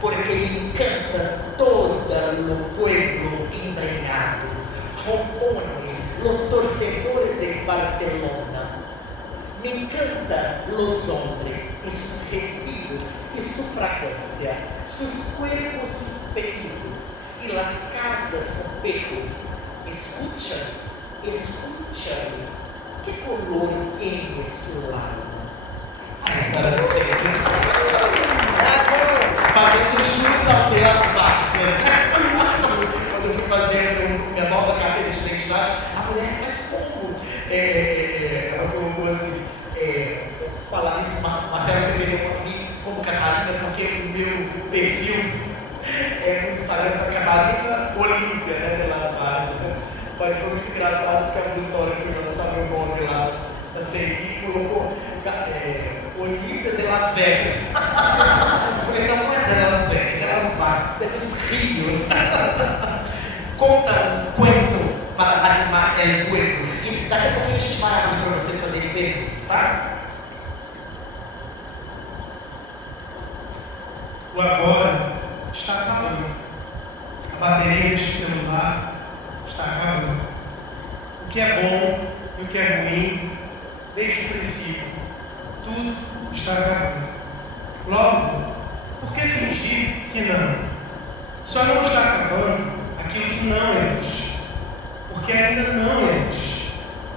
porque me encanta todo o pueblo embrenhado, rompones, los torcedores de Barcelona. Me encanta los hombres y sus respiros y su fragancia, sus cuerpos suspendidos y las casas con pecos. Escuchan, escuchan, que color tiene su alma. Agora fazendo jus ao pelas márcias. Quando eu fui fazendo minha nova carteira de identidade, a mulher, mas como? Ela colocou assim, falar isso, Marcelo revelou para mim como Catarina, porque o meu perfil no Instagram para Catarina Olímpia, né, de Las Varzas, né? Mas foi muito engraçado porque a história foi lançar meu nome lá na CNI e colocou Olímpia de Las Vegas. Eu falei, não é de Las Vegas, é de Las Varzas, é dos rios. Conta um cuento para animar el pueblo. E daqui a pouquinho a gente vai abrir para vocês fazerem perguntas, tá? O agora está acabando. A bateria deste celular está acabando. O que é bom e o que é ruim, desde o princípio, tudo está acabando. Logo, por que fingir que não? Só não está acabando aquilo que não existe, porque ainda não existe,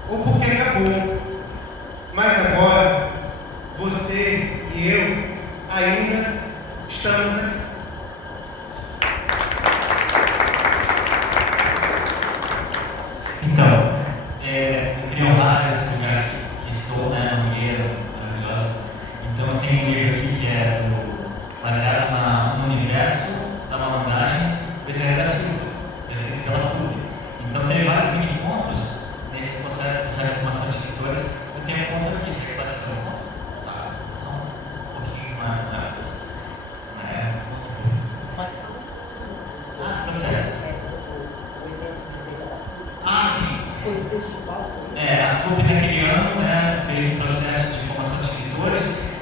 ou porque acabou. Mas agora, você e eu ainda estamos aqui. Então, eu queria honrar esse lugar que sou, né, uma mulher maravilhosa. Então, eu tenho um livro aqui que é baseado no universo da malandragem, Bezerra da Silva, escrito pela Fúria. Então, tem vários mini-contos nesse processo de formação de escritores. Eu tenho um conto aqui, você pode ser um conto? Tá, só um pouquinho mais. Processo.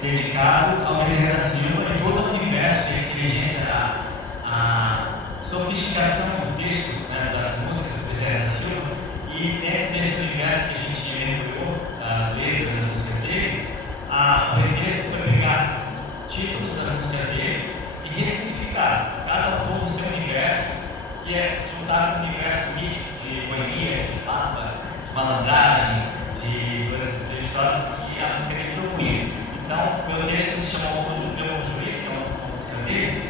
dedicado ao Bezerra da Silva e todo o universo de inteligência, a sofisticação do texto, né, das músicas do Bezerra da Silva, e dentro desse universo que a gente mergulhou, as letras, as músicas dele, o pretexto foi pegar títulos das músicas dele e ressignificar cada autor no seu universo, e juntar com o universo mítico de boemia, de papa, de malandragem, de coisas deliciosas que a música dele propunha. Então, meu texto se chama O Meu Bom Juiz, que é uma música dele,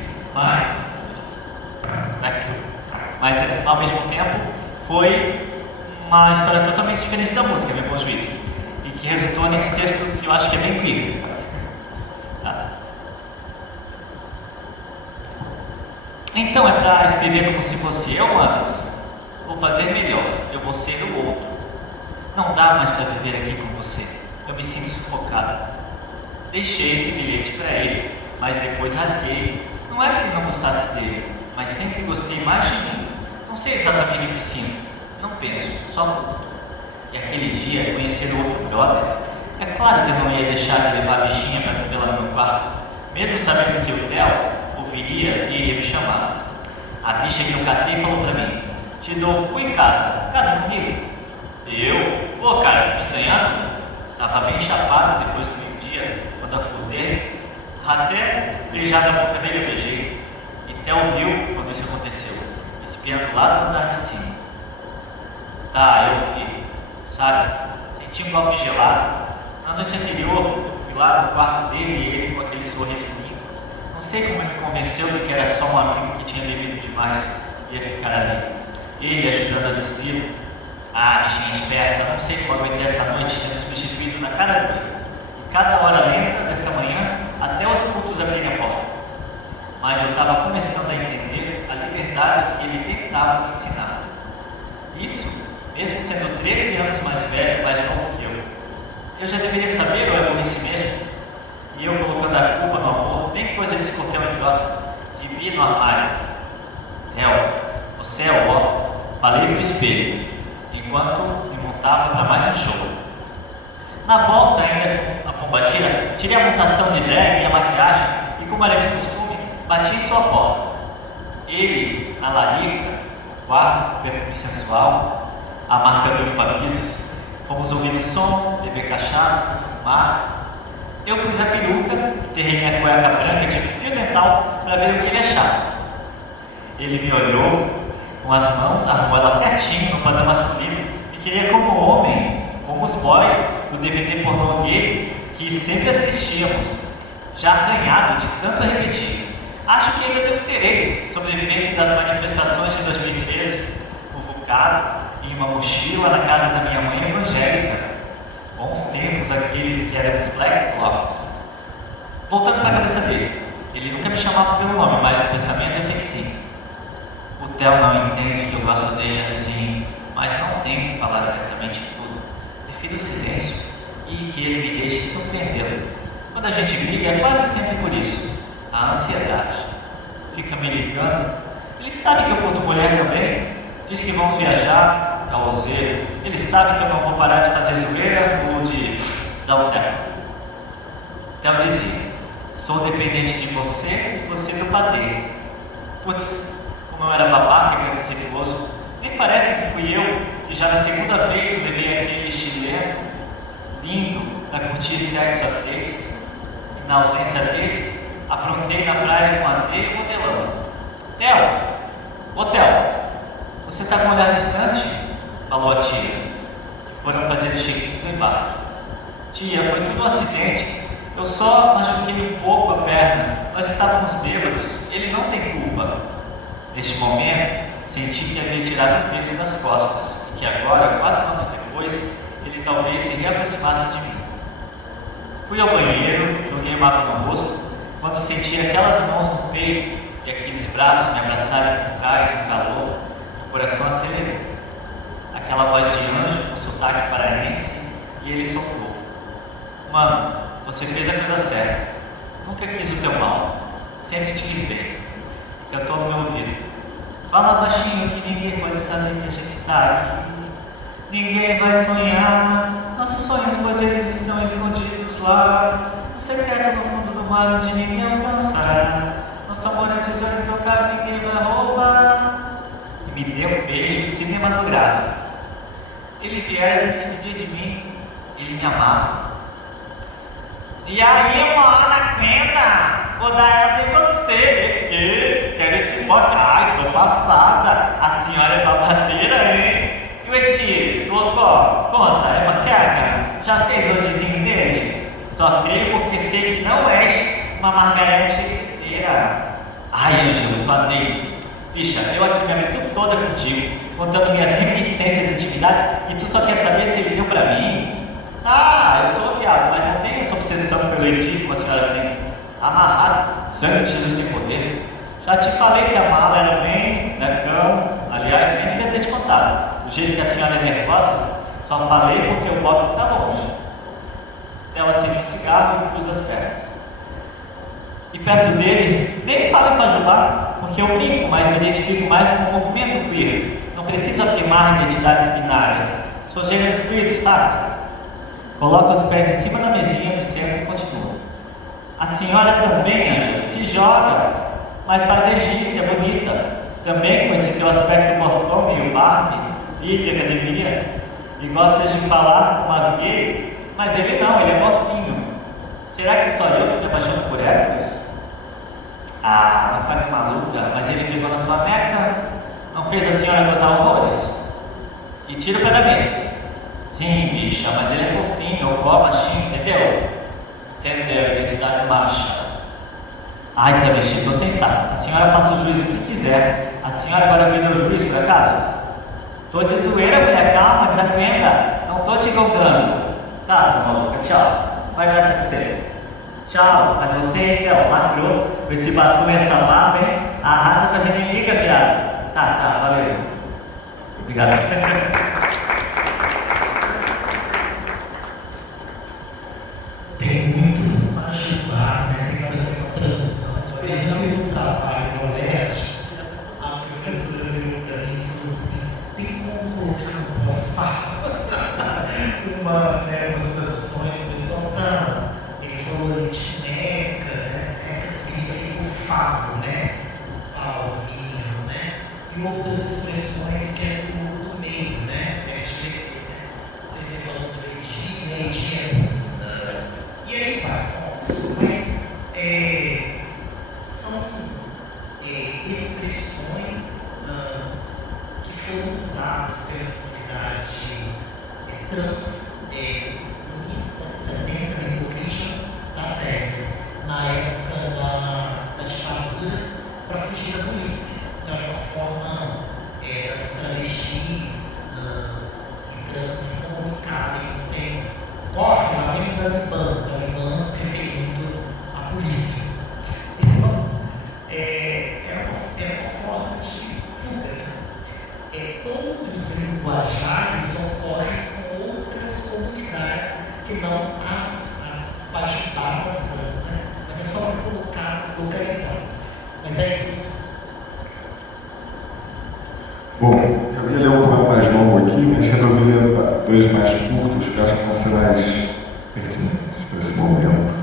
mas ao mesmo tempo foi uma história totalmente diferente da música, Meu Bom Juiz, e que resultou nesse texto que eu acho que é bem incrível. Tá? Então, é para escrever como se fosse eu, mas vou fazer melhor, eu vou ser o outro. Não dá mais para viver aqui com você, eu me sinto sufocado. Deixei esse bilhete para ele, mas depois rasguei. Não era que não gostasse dele, mas sempre gostei mais de mim. Não sei exatamente o que sinto, não penso, só curto. E aquele dia, conhecer o outro brother, é claro que eu não ia deixar de levar a bichinha para comer lá no meu quarto, mesmo sabendo que o Theo ouviria e iria me chamar. A bicha que eu catei falou para mim: te dou o cu em casa comigo? Eu? Pô, cara, tá me estranhando? Tava bem chapado depois do meio-dia, quando acordei. Até beijar na boca dele eu beijei. E Theo viu quando isso aconteceu, espiando lá do andar de cima. Tá, eu vi, sabe? Senti um golpe gelado. Na noite anterior, eu fui lá no quarto dele e ele com aquele sorriso bonito. Não sei como ele me convenceu de que era só um amigo que tinha bebido demais e ia ficar ali. Ele ajudando a despir. Bichinha esperta, não sei como aguentei essa noite sendo substituído na cara dele. E cada hora lenta desta manhã, até os cultos abrirem a porta. Mas eu estava começando a entender a liberdade que ele tentava me ensinar. Isso, mesmo sendo 13 anos mais velho, mais novo que eu. Eu já deveria saber, ou é burrice mesmo? E eu colocando a culpa no amor, bem coisa de escorpião idiota, de bi no armário. Theo, você é ó, falei no espelho, enquanto me montava para mais um show. Na volta, ainda com a pombagira, tirei a montação de drag e a maquiagem e, como era de costume, bati em sua porta. Ele, a larica, o quarto, o perfume sensual, a marca do limpa-pisos. Fomos ouvir o som, beber cachaça, fumar. Eu pus a peruca, enterrei minha cueca branca de fio dental para ver o que ele achava. Ele me olhou com as mãos, arrumou ela certinho no padrão masculino e queria como homem, como os boy do DVD pornô gay que sempre assistíamos, já arranhado de tanto repetir. Acho que ainda devo ter ele, sobrevivente das manifestações de 2013, convocado em uma mochila na casa da minha mãe evangélica. Bons tempos aqueles que éramos black blocs. Voltando para a cabeça dele, ele nunca me chamava pelo nome, mas o pensamento eu sei que sim. O Theo não entende que eu gosto dele assim, mas não tenho que falar abertamente tudo. Prefiro o silêncio e que ele me deixe surpreendê-lo. Quando a gente briga é quase sempre por isso, a ansiedade. Fica me ligando. Ele sabe que eu curto mulher também. Diz que vamos viajar, caloseiro. Ele sabe que eu não vou parar de fazer zoeira ou de dar um teco. Theo dizia: sou dependente de você e você do padeiro. Putz, como eu era babaca e preconceituoso, nem parece que fui eu que já na segunda vez levei aquele chileno lindo para curtir sexo a três. E na ausência dele, aprontei na praia com a teia modelando. Theo! Ô Theo! Você está com um olhar distante? Falou a tia, que foram fazer o check-in no embarque. Tia, foi tudo um acidente. Eu só machuquei um pouco a perna. Nós estávamos bêbados. Ele não tem culpa. Neste momento, senti que havia tirado o peso das costas e que agora, 4 anos depois, ele talvez se reaproximasse de mim. Fui ao banheiro, joguei uma água no rosto, quando senti aquelas mãos no peito e aqueles braços me abraçarem por trás, no calor, o coração acelerou. Aquela voz de anjo com sotaque paraense e ele soltou: mano, você fez a coisa certa. Nunca quis o teu mal, sempre te quis bem. Cantou no meu ouvido: fala baixinho que ninguém pode saber que a gente está aqui. Ninguém vai sonhar nossos sonhos, pois eles estão escondidos suave, no secreto no fundo do mar onde ninguém alcançará. Nosso amor é tesouro intocável, ninguém vai roubar. E me deu um beijo cinematográfico. Ele viera se despedir de mim, ele me amava. E aí, mana, aguenta! Vou dar essa em você, que quero se mostrar. Ai, tô passada. A senhora é babadeira, hein? E o Edir, Locó, conta, é macaca? Já fez o desenho dele? Só creio porque sei que não és uma Margarete terceira. Ai, Ângelo, sua Neide. Bicha, eu aqui me aventura toda contigo, contando minhas reminiscências e intimidades, e tu só quer saber se ele deu pra mim? Ah, eu sou viado, mas não tenho essa obsessão pelo Edir como a senhora tem. Amarrado, sangue de Jesus tem poder. Já te falei que a mala era bem necão, aliás, nem devia ter te contado. Do jeito que a senhora é nervosa, só falei porque o bofe fica longe. Ela acende um cigarro e cruza as pernas. E perto dele, nem falo para ajudar, porque eu brinco, mas me identifico mais com o movimento queer. Não preciso afirmar identidades binárias. Sou gênero fluido, sabe? Coloca os pés em cima da mesinha do centro e continua. A senhora também, Ângela, se joga, mas faz egípcia, é bonita. Também com esse teu aspecto morfão meio Barbie, e de academia. E gosta de falar com as gay, mas ele não, ele é morfinho. Será que só eu que me apaixono por héteros? Ah, não faz uma luta, mas ele pegou na sua meca, não fez a senhora gozar horrores? E tira o pé da mesa. Sim, bicha, mas ele é fofinho, eu gosto baixinho, entendeu? Entendeu, identidade baixa. Ai, travesti, tô sem saco. A senhora faça o juízo que quiser. A senhora agora virou o juiz, por acaso? Tô de zoeira, mulher, calma, desaprenda. Não tô te encontrando. Tá, sua maluca, tchau. Vai dar essa pra você. Tchau, mas você, então, lacrou com esse batom e essa barba, hein? Arrasa com as inimigas, viado. Tá, valeu. Obrigado. Tem muito para ajudar, né? Tem que fazer uma tradução. Uma vez eu fiz um trabalho no Oeste, a professora veio para mim e falou assim: tem como colocar no pós-fácil umas traduções, só para. Ele falou etneca, né? Neca significa o falo, né? Paulinho, né? E outras expressões que é do meio, né? LGBT, né? Não sei se você falou do Edir, né? Edir é e aí vai, mas são expressões que foram usadas pela comunidade trans no início da origem da terra, na época da ditadura, para fugir da polícia. Então é uma forma das travestis e trans se comunicarem sem corre, lá vem os alemãs referindo à polícia. Então, é uma forma de fuga. Outros linguajares ocorrem com outras comunidades que não as baixadas trans, né? Mas é só para colocar, localizar. Mas é isso. Bom, eu ia ler um poema mais longo aqui, mas resolvi ler dois mais curtos, que acho que vão ser mais pertinentes para esse momento.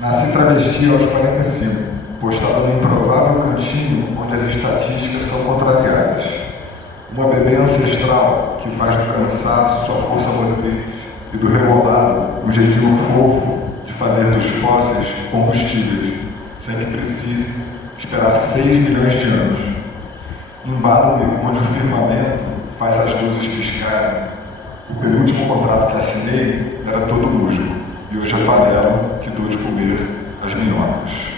Nasci travesti aos 45, postado no improvável cantinho onde as estatísticas são contrariadas. Uma bebê ancestral que faz do cansaço sua força motriz e do rebolado um jeitinho fofo de fazer dos fósseis combustíveis, sem que precise esperar 6 milhões de anos. Embalo-me onde o firmamento faz as luzes piscarem. O penúltimo contrato que assinei era todo musgo, e hoje é farelo que dou de comer as minhocas.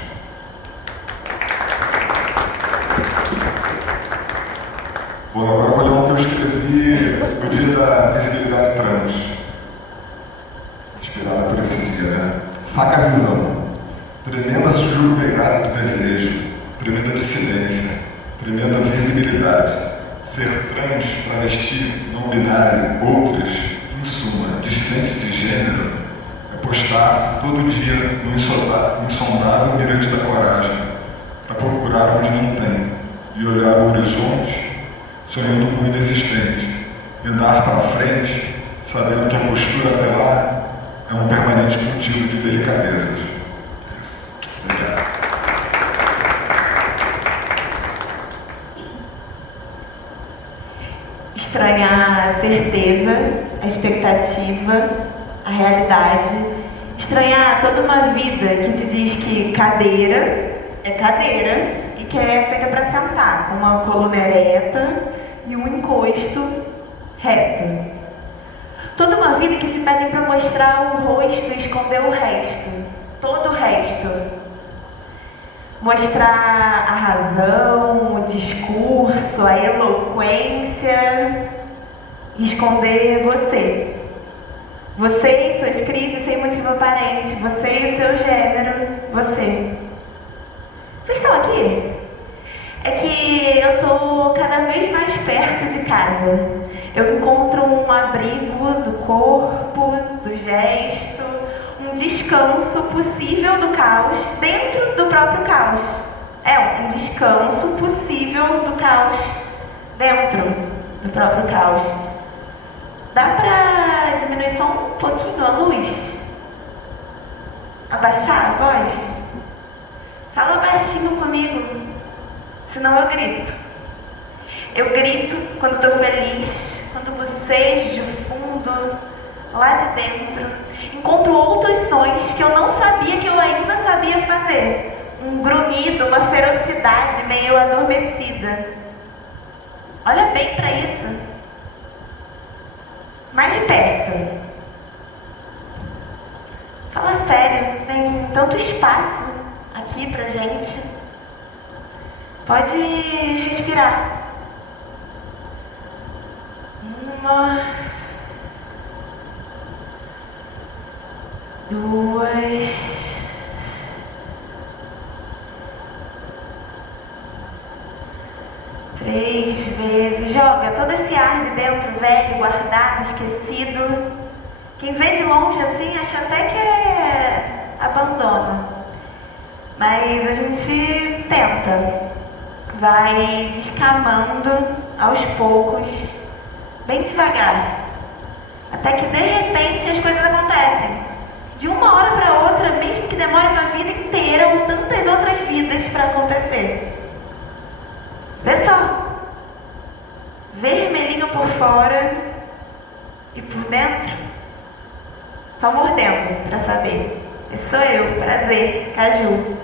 Bom, agora eu vou ler um que eu escrevi no dia da visibilidade trans. Inspirada por esse dia, né? Saca a visão. Tremenda surupegada do desejo, tremenda dissidência, tremenda visibilidade. Ser trans, travesti, não binário, outras, em suma, dissidente de gênero, é postar-se todo dia no insondável mirante da coragem, para procurar onde não tem, e olhar o horizonte, sonhando com o inexistente, e andar para frente, sabendo que a postura até lá é um permanente cultivo de delicadezas. Obrigado. Estranhar a certeza, a expectativa, a realidade. Estranhar toda uma vida que te diz que cadeira é cadeira e que é feita para sentar, com uma coluna ereta e um encosto reto. Toda uma vida que te pedem para mostrar o rosto e esconder o resto, todo o resto. Mostrar a razão, o discurso, a eloquência e esconder você. Você e suas crises sem motivo aparente, você e o seu gênero, você. Vocês estão aqui? É que eu tô cada vez mais perto de casa. Eu encontro um abrigo do corpo, do gesto, um descanso possível do caos dentro do próprio caos. É um descanso possível do caos dentro do próprio caos. Dá pra diminuir só um pouquinho a luz? Abaixar a voz? Fala baixinho comigo, senão eu grito. Eu grito quando tô feliz, quando bocejo fundo, lá de dentro. Encontro outros sons que eu não sabia que eu ainda sabia fazer. Um grunhido, uma ferocidade meio adormecida. Olha bem pra isso. Mais de perto. Fala sério, tem tanto espaço aqui pra gente. Pode respirar. 1, 2, 3 vezes. Joga todo esse ar de dentro, velho, guardado, esquecido. Quem vê de longe assim acha até que é abandono. Mas a gente tenta. Vai descamando aos poucos, bem devagar. Até que de repente as coisas acontecem. De uma hora para outra, mesmo que demore uma vida inteira ou tantas outras vidas para acontecer. Vê só. Vermelhinho por fora e por dentro. Só mordendo para saber. Esse sou eu, prazer, Caju.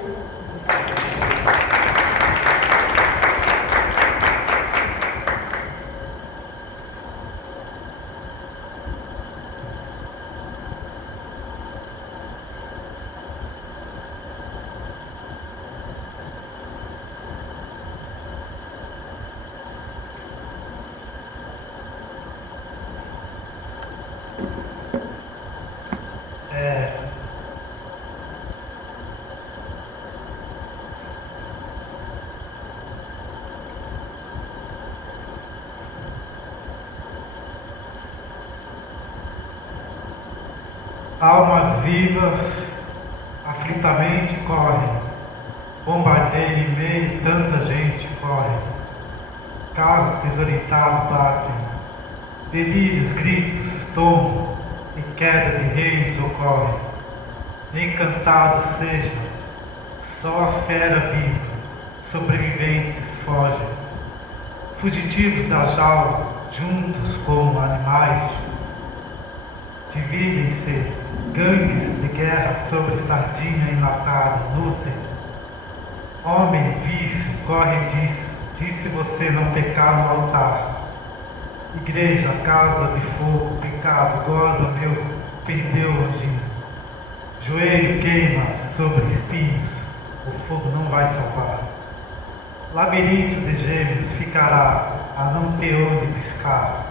Almas vivas aflitamente correm, bombardeio em meio tanta gente corre. Carros desorientados batem, delírios, gritos, tombo e queda de reis ocorre. Encantado seja, só a fera viva, sobreviventes fogem. Fugitivos da jaula, juntos como animais, dividem-se. Gangues de guerra sobre sardinha enlatada, lutem. Homem, vício, corre disso, disse você não pecar no altar. Igreja, casa de fogo, pecado, goza meu, perdeu anjinho. Joelho queima sobre espinhos, o fogo não vai salvar. Labirinto de gêmeos ficará a não ter onde piscar.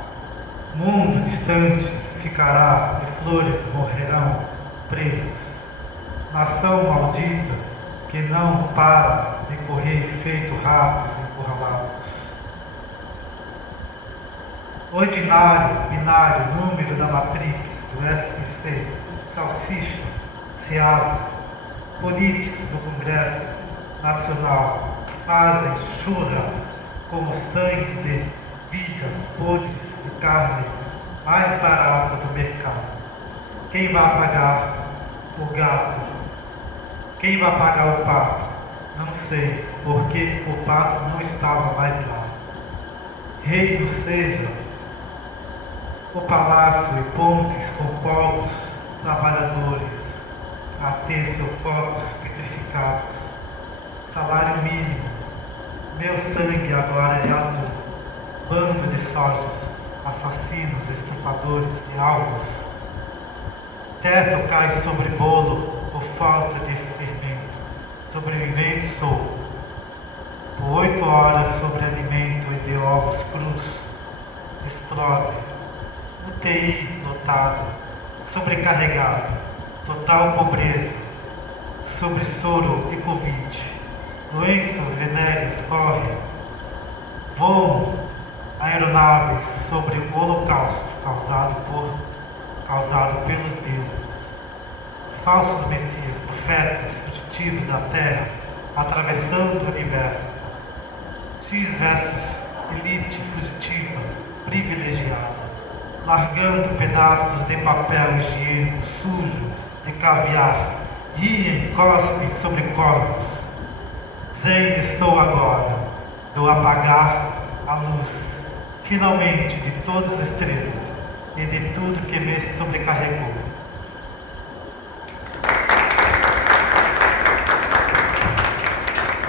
Mundo distante ficará e flores morrerão presas. Nação maldita que não para de correr feito ratos encurralados. Ordinário, binário, número da Matrix, do SPC, salsicha, Ceasa, políticos do Congresso Nacional fazem churras como sangue de vidas podres de carne mais barata do mercado. Quem vai pagar o gato? Quem vai pagar o pato? Não sei, porque o pato não estava mais lá. Reino seja o palácio e pontes com povos trabalhadores a ter seus corpos petrificados. Salário mínimo, meu sangue agora é azul. Bando de sojos, assassinos, estupradores de almas. Teto cai sobre bolo por falta de fermento. Sobrevivente sou. Por 8 horas sobre alimento e de ovos crus. Explode. UTI lotado. Sobrecarregado. Total pobreza. Sobre soro e Covid. Doenças venéreas correm. Voam aeronaves sobre o holocausto causado pelos deuses. Falsos messias, profetas, fugitivos da terra, atravessando o universo. X versus elite fugitiva, privilegiada, largando pedaços de papel higiênico sujo de caviar, riem, cospem sobre corpos. Zen estou agora, do apagar a luz, finalmente de todas as estrelas e de tudo que me sobrecarregou.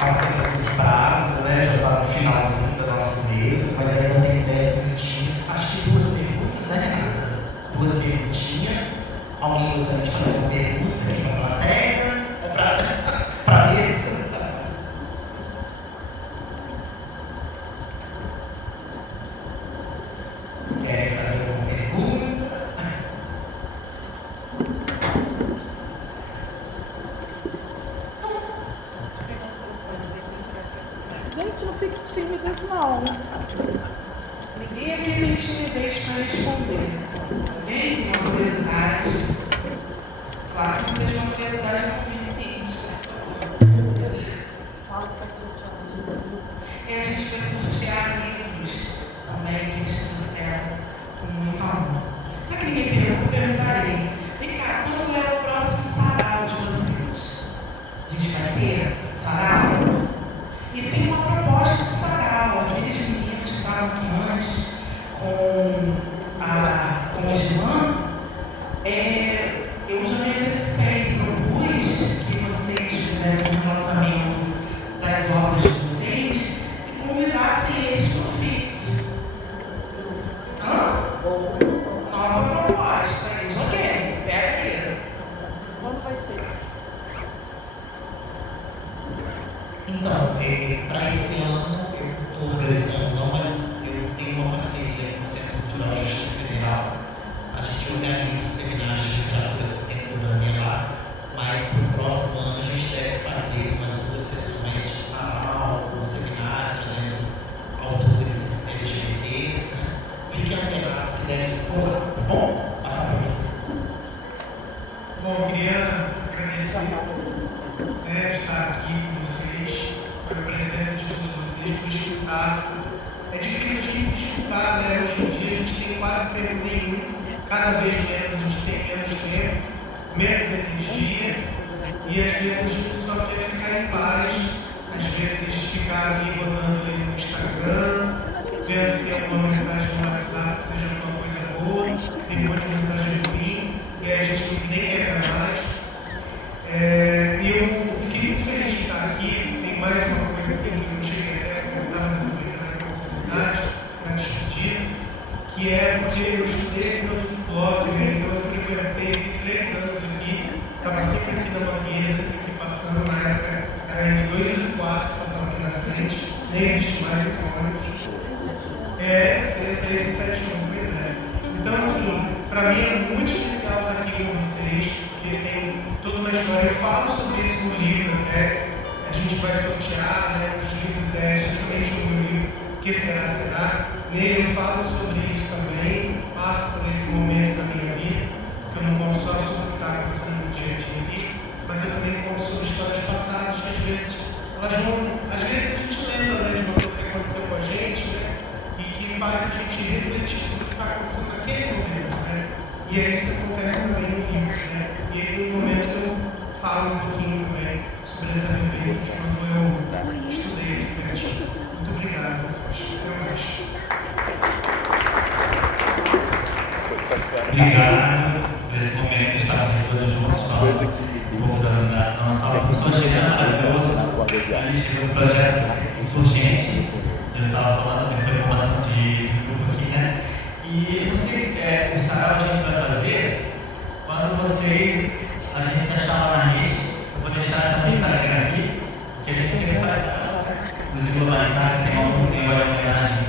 Nossa canção de brasa, né? Já está no finalzinho da nossa mesa, mas ainda tem 10 minutinhos. Acho que 2 perguntas, né, Renata? 2 perguntinhas. Alguém gostaria de fazer uma pergunta aqui para a plateia? Ou para a mesa? Querem fazer alguma pergunta? Gente, não fique tímidas, não. Ninguém aqui tem timidez para responder. Alguém tem uma curiosidade? Claro que não seja uma curiosidade conveniente. Fala para sortear os livros. E a gente vai sortear livros também que eles trouxeram com muito amor. Já que ninguém perguntarei. Vem cá, quando é o próximo sarau de vocês? A gente vai ter sarau? E tem uma proposta de sarau. Aqueles meninos que estavam aqui antes com o Islã, eu já me antecipei, propus que vocês fizessem um lançamento das obras de vocês e convidassem eles para o FIX. Nova proposta. Eles, ok, pega aqui. Quando vai ser? Então, para esse ano, eu estou organizando, não, mas eu tenho uma parceria com o Centro Cultural de Justiça Federal. A gente organiza os seminários de literatura contemporânea lá, mas para o próximo ano a gente deve fazer umas 2 sessões de sarau, um seminário, trazendo autores LGBTs, né? Fiquem atentos que deve ser por lá, tá bom? Passar para você. Bom, eu queria agradecer de estar aqui com vocês, pela presença de todos vocês, por escutar. É difícil a gente se escutar, né? Hoje em dia a gente tem quase tempo nenhum, cada vez menos a gente tem menos tempo, menos energia, e às vezes a gente só quer ficar em paz, às vezes ficar ali rodando ali no Instagram, vendo se tem alguma mensagem no WhatsApp, seja alguma coisa boa, tem muita mensagem ruim, e aí a gente nem quer mais. E eu fiquei muito feliz de estar aqui. Tem mais uma coisa assim que eu cheguei até a comentar nessa oportunidade para discutir, que é porque eu estudei no Flóquio, então eu frequentei 3 anos aqui, estava sempre aqui na Mangueira, sempre aqui passando, na época era entre 2 e 4 que passavam aqui na frente, nem existe mais esse ônibus. Seria 3 e 7 ônibus, Então, assim, para mim é muito especial estar aqui com vocês, porque tem toda uma história. Eu falo sobre isso no livro, até. A gente vai sortear, né? Os livros justamente o meu livro, Que Será, Será. Nele eu falo sobre isso também, passo por esse momento da minha vida, que eu não conto só sobre o que está acontecendo no dia a dia aqui, mas eu também conto sobre histórias passadas, que às vezes a gente lembra, né, de uma coisa que aconteceu com a gente, né? E que faz a gente refletir sobre o que está acontecendo naquele momento. acontece também no livro, né? E aí, no momento, eu falo um pouquinho também sobre essa vivência de quando eu estudei aqui pertinho. Muito obrigado, pessoal. Até mais. Obrigado por esse momento que estamos todos juntos falando um pouco da nossa aula. O professor Jean, maravilhoso, ali chegou o projeto Insurgentes, que eu estava falando, que foi a formação de grupo aqui, né? E não sei, o sarau a gente vai fazer quando a gente se achar lá na rede. Eu vou deixar no Instagram aqui, que a gente sempre faz nos globalizados, tem uma música em homenagem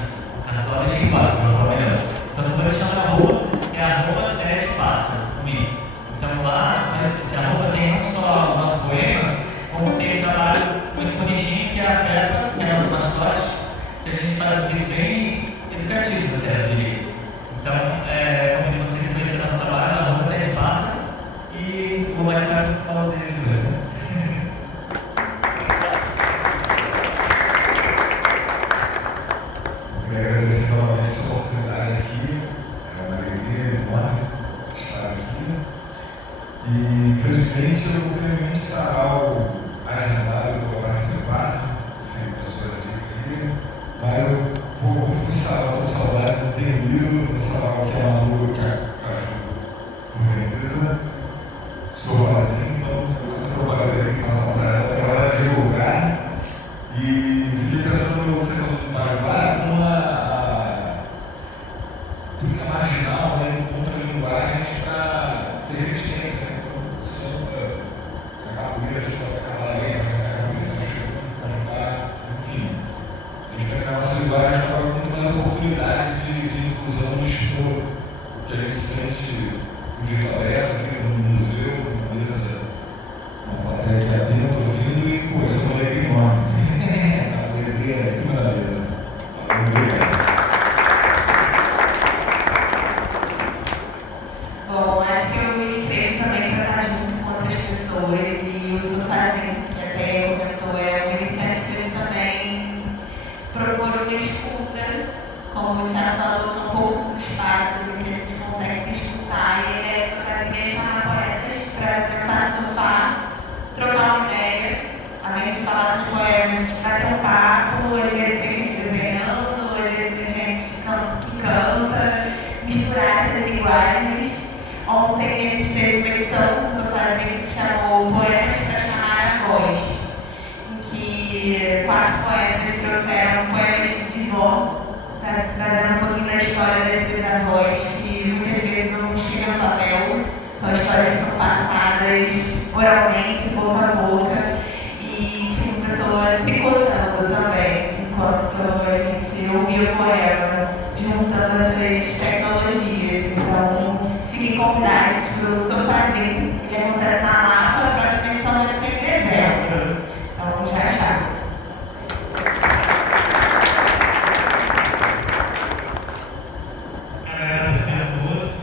católica e igual, de uma forma melhor. Então, se eu vou deixar na rua, é arroba é de pássaro, comigo. Então lá, né, esse arroba tem não só os nossos poemas, como tem um trabalho muito bonitinho que é a Peppa, que é a nossa mascote, que a gente faz vídeos bem educativos até, eu diria. Então, convido vocês a conhecer nosso trabalho, arroba é de pássaro, e o Ricardo fala dele depois. Quero agradecer novamente essa oportunidade aqui. É uma alegria enorme estar aqui. E, infelizmente, eu não tenho nenhum sarau agendado para participar, sem pessoa de igreja, mas eu vou muito no sarau, com saudade do termino, no sarau que é uma lua que a Caju organiza. Sou vazio, então eu vou trabalhar aqui passar para ela divulgar. E fiquei pensando, vocês vão ajudar com tudo que é marginal, né, contra linguagens para ser resistência, né? O samba, a capoeira, a cavalaria, a capoeira ajudar, enfim. A gente vai na nossa linguagem para muito mais oportunidade de inclusão de expor o que a gente sente no jeito aberto, aqui no museu, numa mesa, uma plateia aqui atenta, ouvindo, e pô, isso é uma alegria enorme. A poesia em cima da mesa. Obrigado. Bom, acho que eu me inscrevo também para estar junto com outras pessoas e o Sofazem, que até comentou, é uma iniciativa de também propor uma escuta. Como o Thiago falou, são poucos os espaços em que a gente consegue se escutar e a ideia do Sofazem é chamar poetas para sentar no sofá, trocar uma ideia, além de falar dos poemas, bater um papo, às vezes tem gente desenhando, às vezes tem gente que canta, misturar essas linguagens. Ontem a gente teve uma edição do Sofazinho que se chamou Poemas para Chamar a Voz, em que 4 poetas trouxeram poemas de vó, trazendo um pouquinho da história das suas avós, que muitas vezes não chegam no papel, são histórias que são passadas oralmente, boca a boca, e tinha uma pessoa tricotando também, enquanto a gente ouvia o poema, juntando essas tecnologias. Então, fiquem convidados para o Sofazinho, ele acontece na Lapa, a próxima edição vai ser em dezembro. Então, já já. Quero agradecer a todos,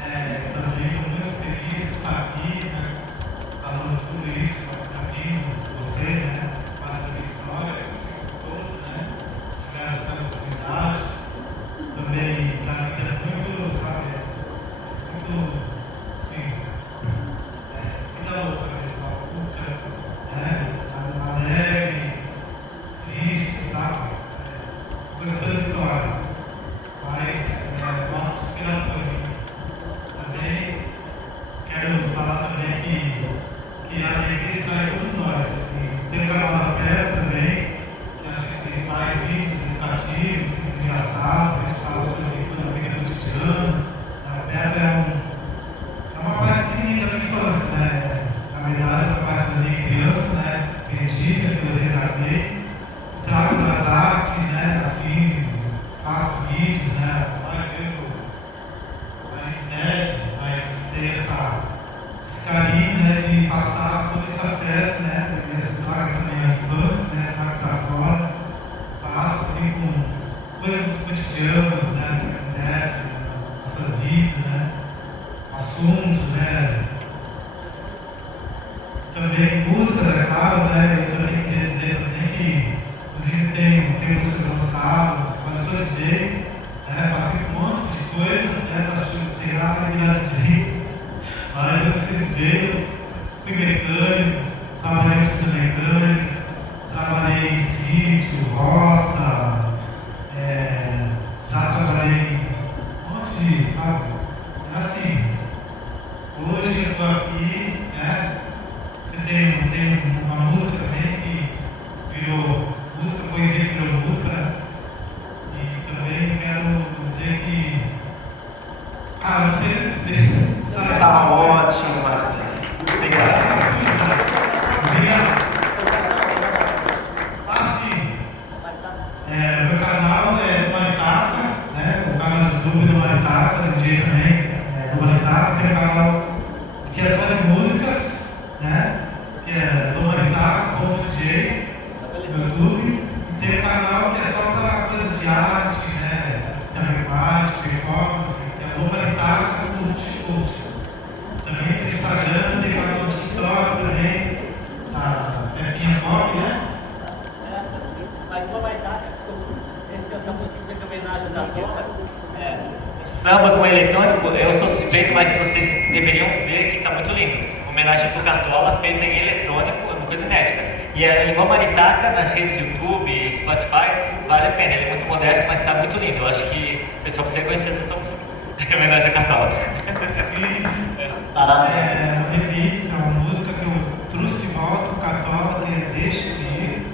né? Também estou muito feliz de estar aqui, né? Falando tudo isso, abrindo você, né? Parte da minha história, todos, né? Tiveram essa oportunidade. Também, para mim, é muito, sabe? Muito, assim, vida louca mesmo, maluca, né? Alegre, triste, sabe? Coisa transitória. Mas uma inspiração. Também quero falar também que a alegria está em todos nós. E tem o canal da Peppa também, que a gente faz vídeos educativos, vídeos engraçados, a gente fala sobre a vida cotidiana. A Peppa é uma parte de mim da minha infância, né? Na verdade, é uma parte da minha criança, né? Perdida, que eu resgatei. Trago das artes, né? Assim, faço vídeos, né? Mais eu na internet, mas tem esse carinho, né? De passar todo esse afeto, né? Trago essa minha infância, né? Trago pra fora, passo assim com coisas cotidianas, né? Que acontecem na nossa vida, né? Assuntos, né? Também músicas, é claro, né? Eu também queria dizer também que, inclusive, tem música lançada, quando eu sou DJ, né? Passei por um monte de coisa, né? Para ser já na idade, mas eu sempre fui mecânico, trabalhei em oficina mecânica, trabalhei em sítio, roça, já trabalhei um monte de, sabe? É assim, hoje eu estou aqui, né? Tem uma música também que virou música, poesia que virou música, né? E também quero dizer que. Não sei dizer. Sabe? Tá ótimo, Marcelo. Obrigado. Obrigado. Assim, meu canal é Maritaca, né? O canal do YouTube do Maritaca, do DJ também, do Maritaca. Tem um canal que é só de músicas, né? Que é do Maritaca.dj no YouTube. E tem um canal que é só para coisas de arte, né? Sistema de arte, performance, que é do Maritaca Curte. Também tem Instagram, tem canal do TikTok também, da Pepinha Pop, né? Mas uma vai dar, desculpa, esse samba que fez homenagem da Tola. Samba com eletrônico, eu sou suspeito, mas vocês deveriam ver que está muito lindo. Homenagem pro Cartola, feita em eletrônico, é uma coisa inédita. E é igual Maritaca, nas redes YouTube, Spotify, vale a pena. Ele é muito modesto, mas está muito lindo. Eu acho que o pessoal precisa conhecer essa tua música. Em homenagem a Cartola. Sim. Parabéns. É remix, é uma música que eu trouxe de volta pro Cartola, que é Deixa de Ir,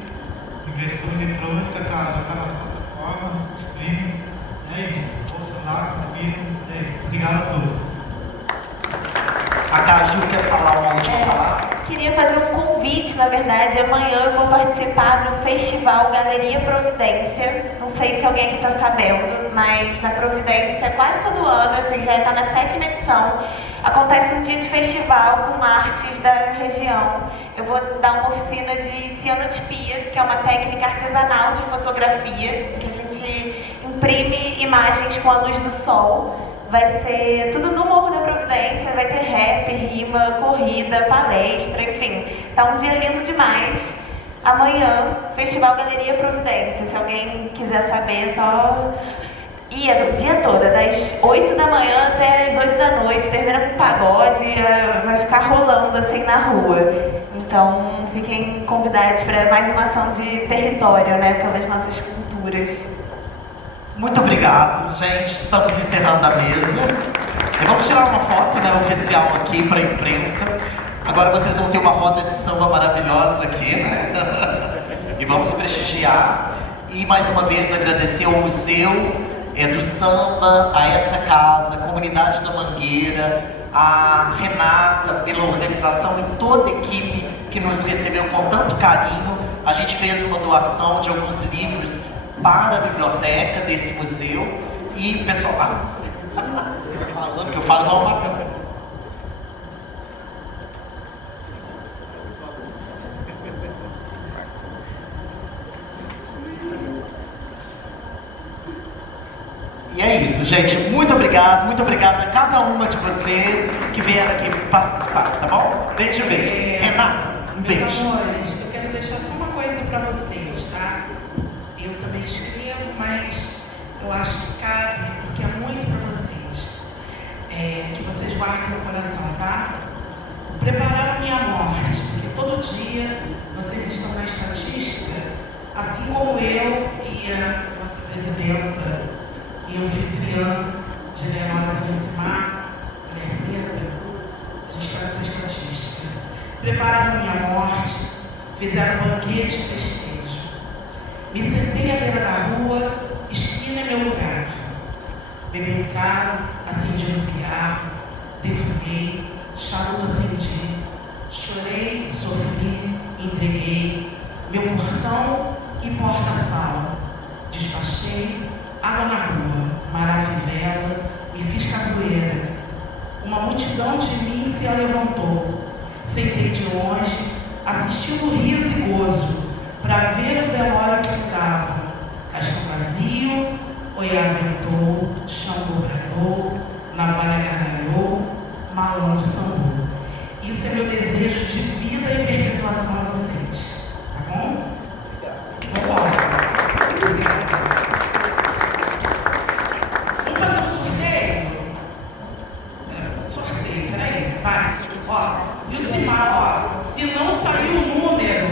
em versão eletrônica, já está nas plataformas, streaming. É isso. Ouça lá, confira. É isso. Obrigado a todos. A Caju quer falar uma última palavra? Queria fazer um convite, na verdade. Amanhã eu vou participar do festival Galeria Providência. Não sei se alguém aqui está sabendo, mas na Providência, quase todo ano, assim, já está na 7ª edição, acontece um dia de festival com artes da região. Eu vou dar uma oficina de cianotipia, que é uma técnica artesanal de fotografia, que a gente imprime imagens com a luz do sol. Vai ser tudo no Morro da Providência, vai ter rap, rima, corrida, palestra, enfim. Tá um dia lindo demais. Amanhã, Festival Galeria Providência. Se alguém quiser saber, é só ir o dia todo, das 8 da manhã até as 8 da noite, termina com pagode, vai ficar rolando assim na rua. Então, fiquem convidados para mais uma ação de território, né, pelas nossas culturas. Muito obrigado, gente. Estamos encerrando a mesa. E vamos tirar uma foto, né, oficial aqui para a imprensa. Agora vocês vão ter uma roda de samba maravilhosa aqui, né? E vamos prestigiar. E mais uma vez agradecer ao Museu do Samba, a essa casa, a Comunidade da Mangueira, a Renata pela organização e toda a equipe que nos recebeu com tanto carinho. A gente fez uma doação de alguns livros para a biblioteca desse museu. E pessoal, falando que eu falo igual uma câmera. E é isso, gente. Muito obrigado a cada uma de vocês que vieram aqui participar, tá bom? Beijo. Renata, um beijo. Meus amores, eu quero deixar só uma coisa para vocês, tá? Eu também escrevo, mas eu acho que cabe, porque é muito para vocês. Que vocês guardem no coração, tá? Preparar a minha morte, porque todo dia vocês estão na estatística, assim como eu e a nossa presidenta e anfitriã generosa Nismar, mulher preta, a gente está nessa estatística. Prepararam a minha morte, fizeram banquete e festejo. Me sentei à beira da rua, esquina é meu lugar. Bebi um trago, acendi um cigarro, defumei, charuto acendi. Chorei, sofri, entreguei meu portão e porta-sal. Despachei, água na rua, maravivela, me fiz capoeira. Uma multidão de mim se levantou. Sentei de longe, assistindo riso e gozo, para ver o velório que mudava. Caixão vazio, oiá ventou, Xangô bradou, navalha gargalhou, malandro sambou. Isso é meu desejo de vida e perpetuação a vocês. Tá bom? Vamos embora. Vamos fazer um sorteio? vai. Ó, Dilcimar, ó, se não sair o número,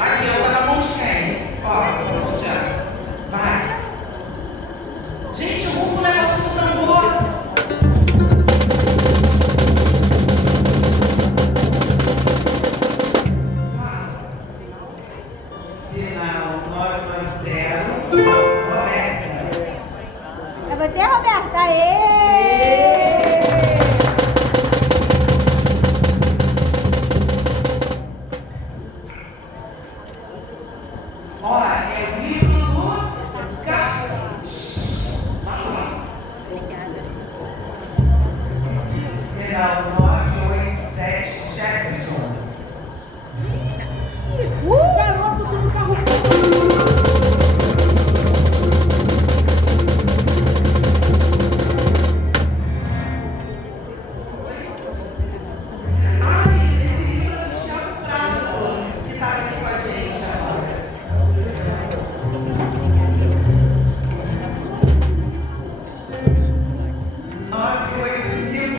aqui, ó, tá na mão de quem? Ó, sortear. Vai. Gente, rufa o negócio do tambor. Final 990. Roberta. É você, Roberta? Aê! Ó, é o livro do Carlos. Final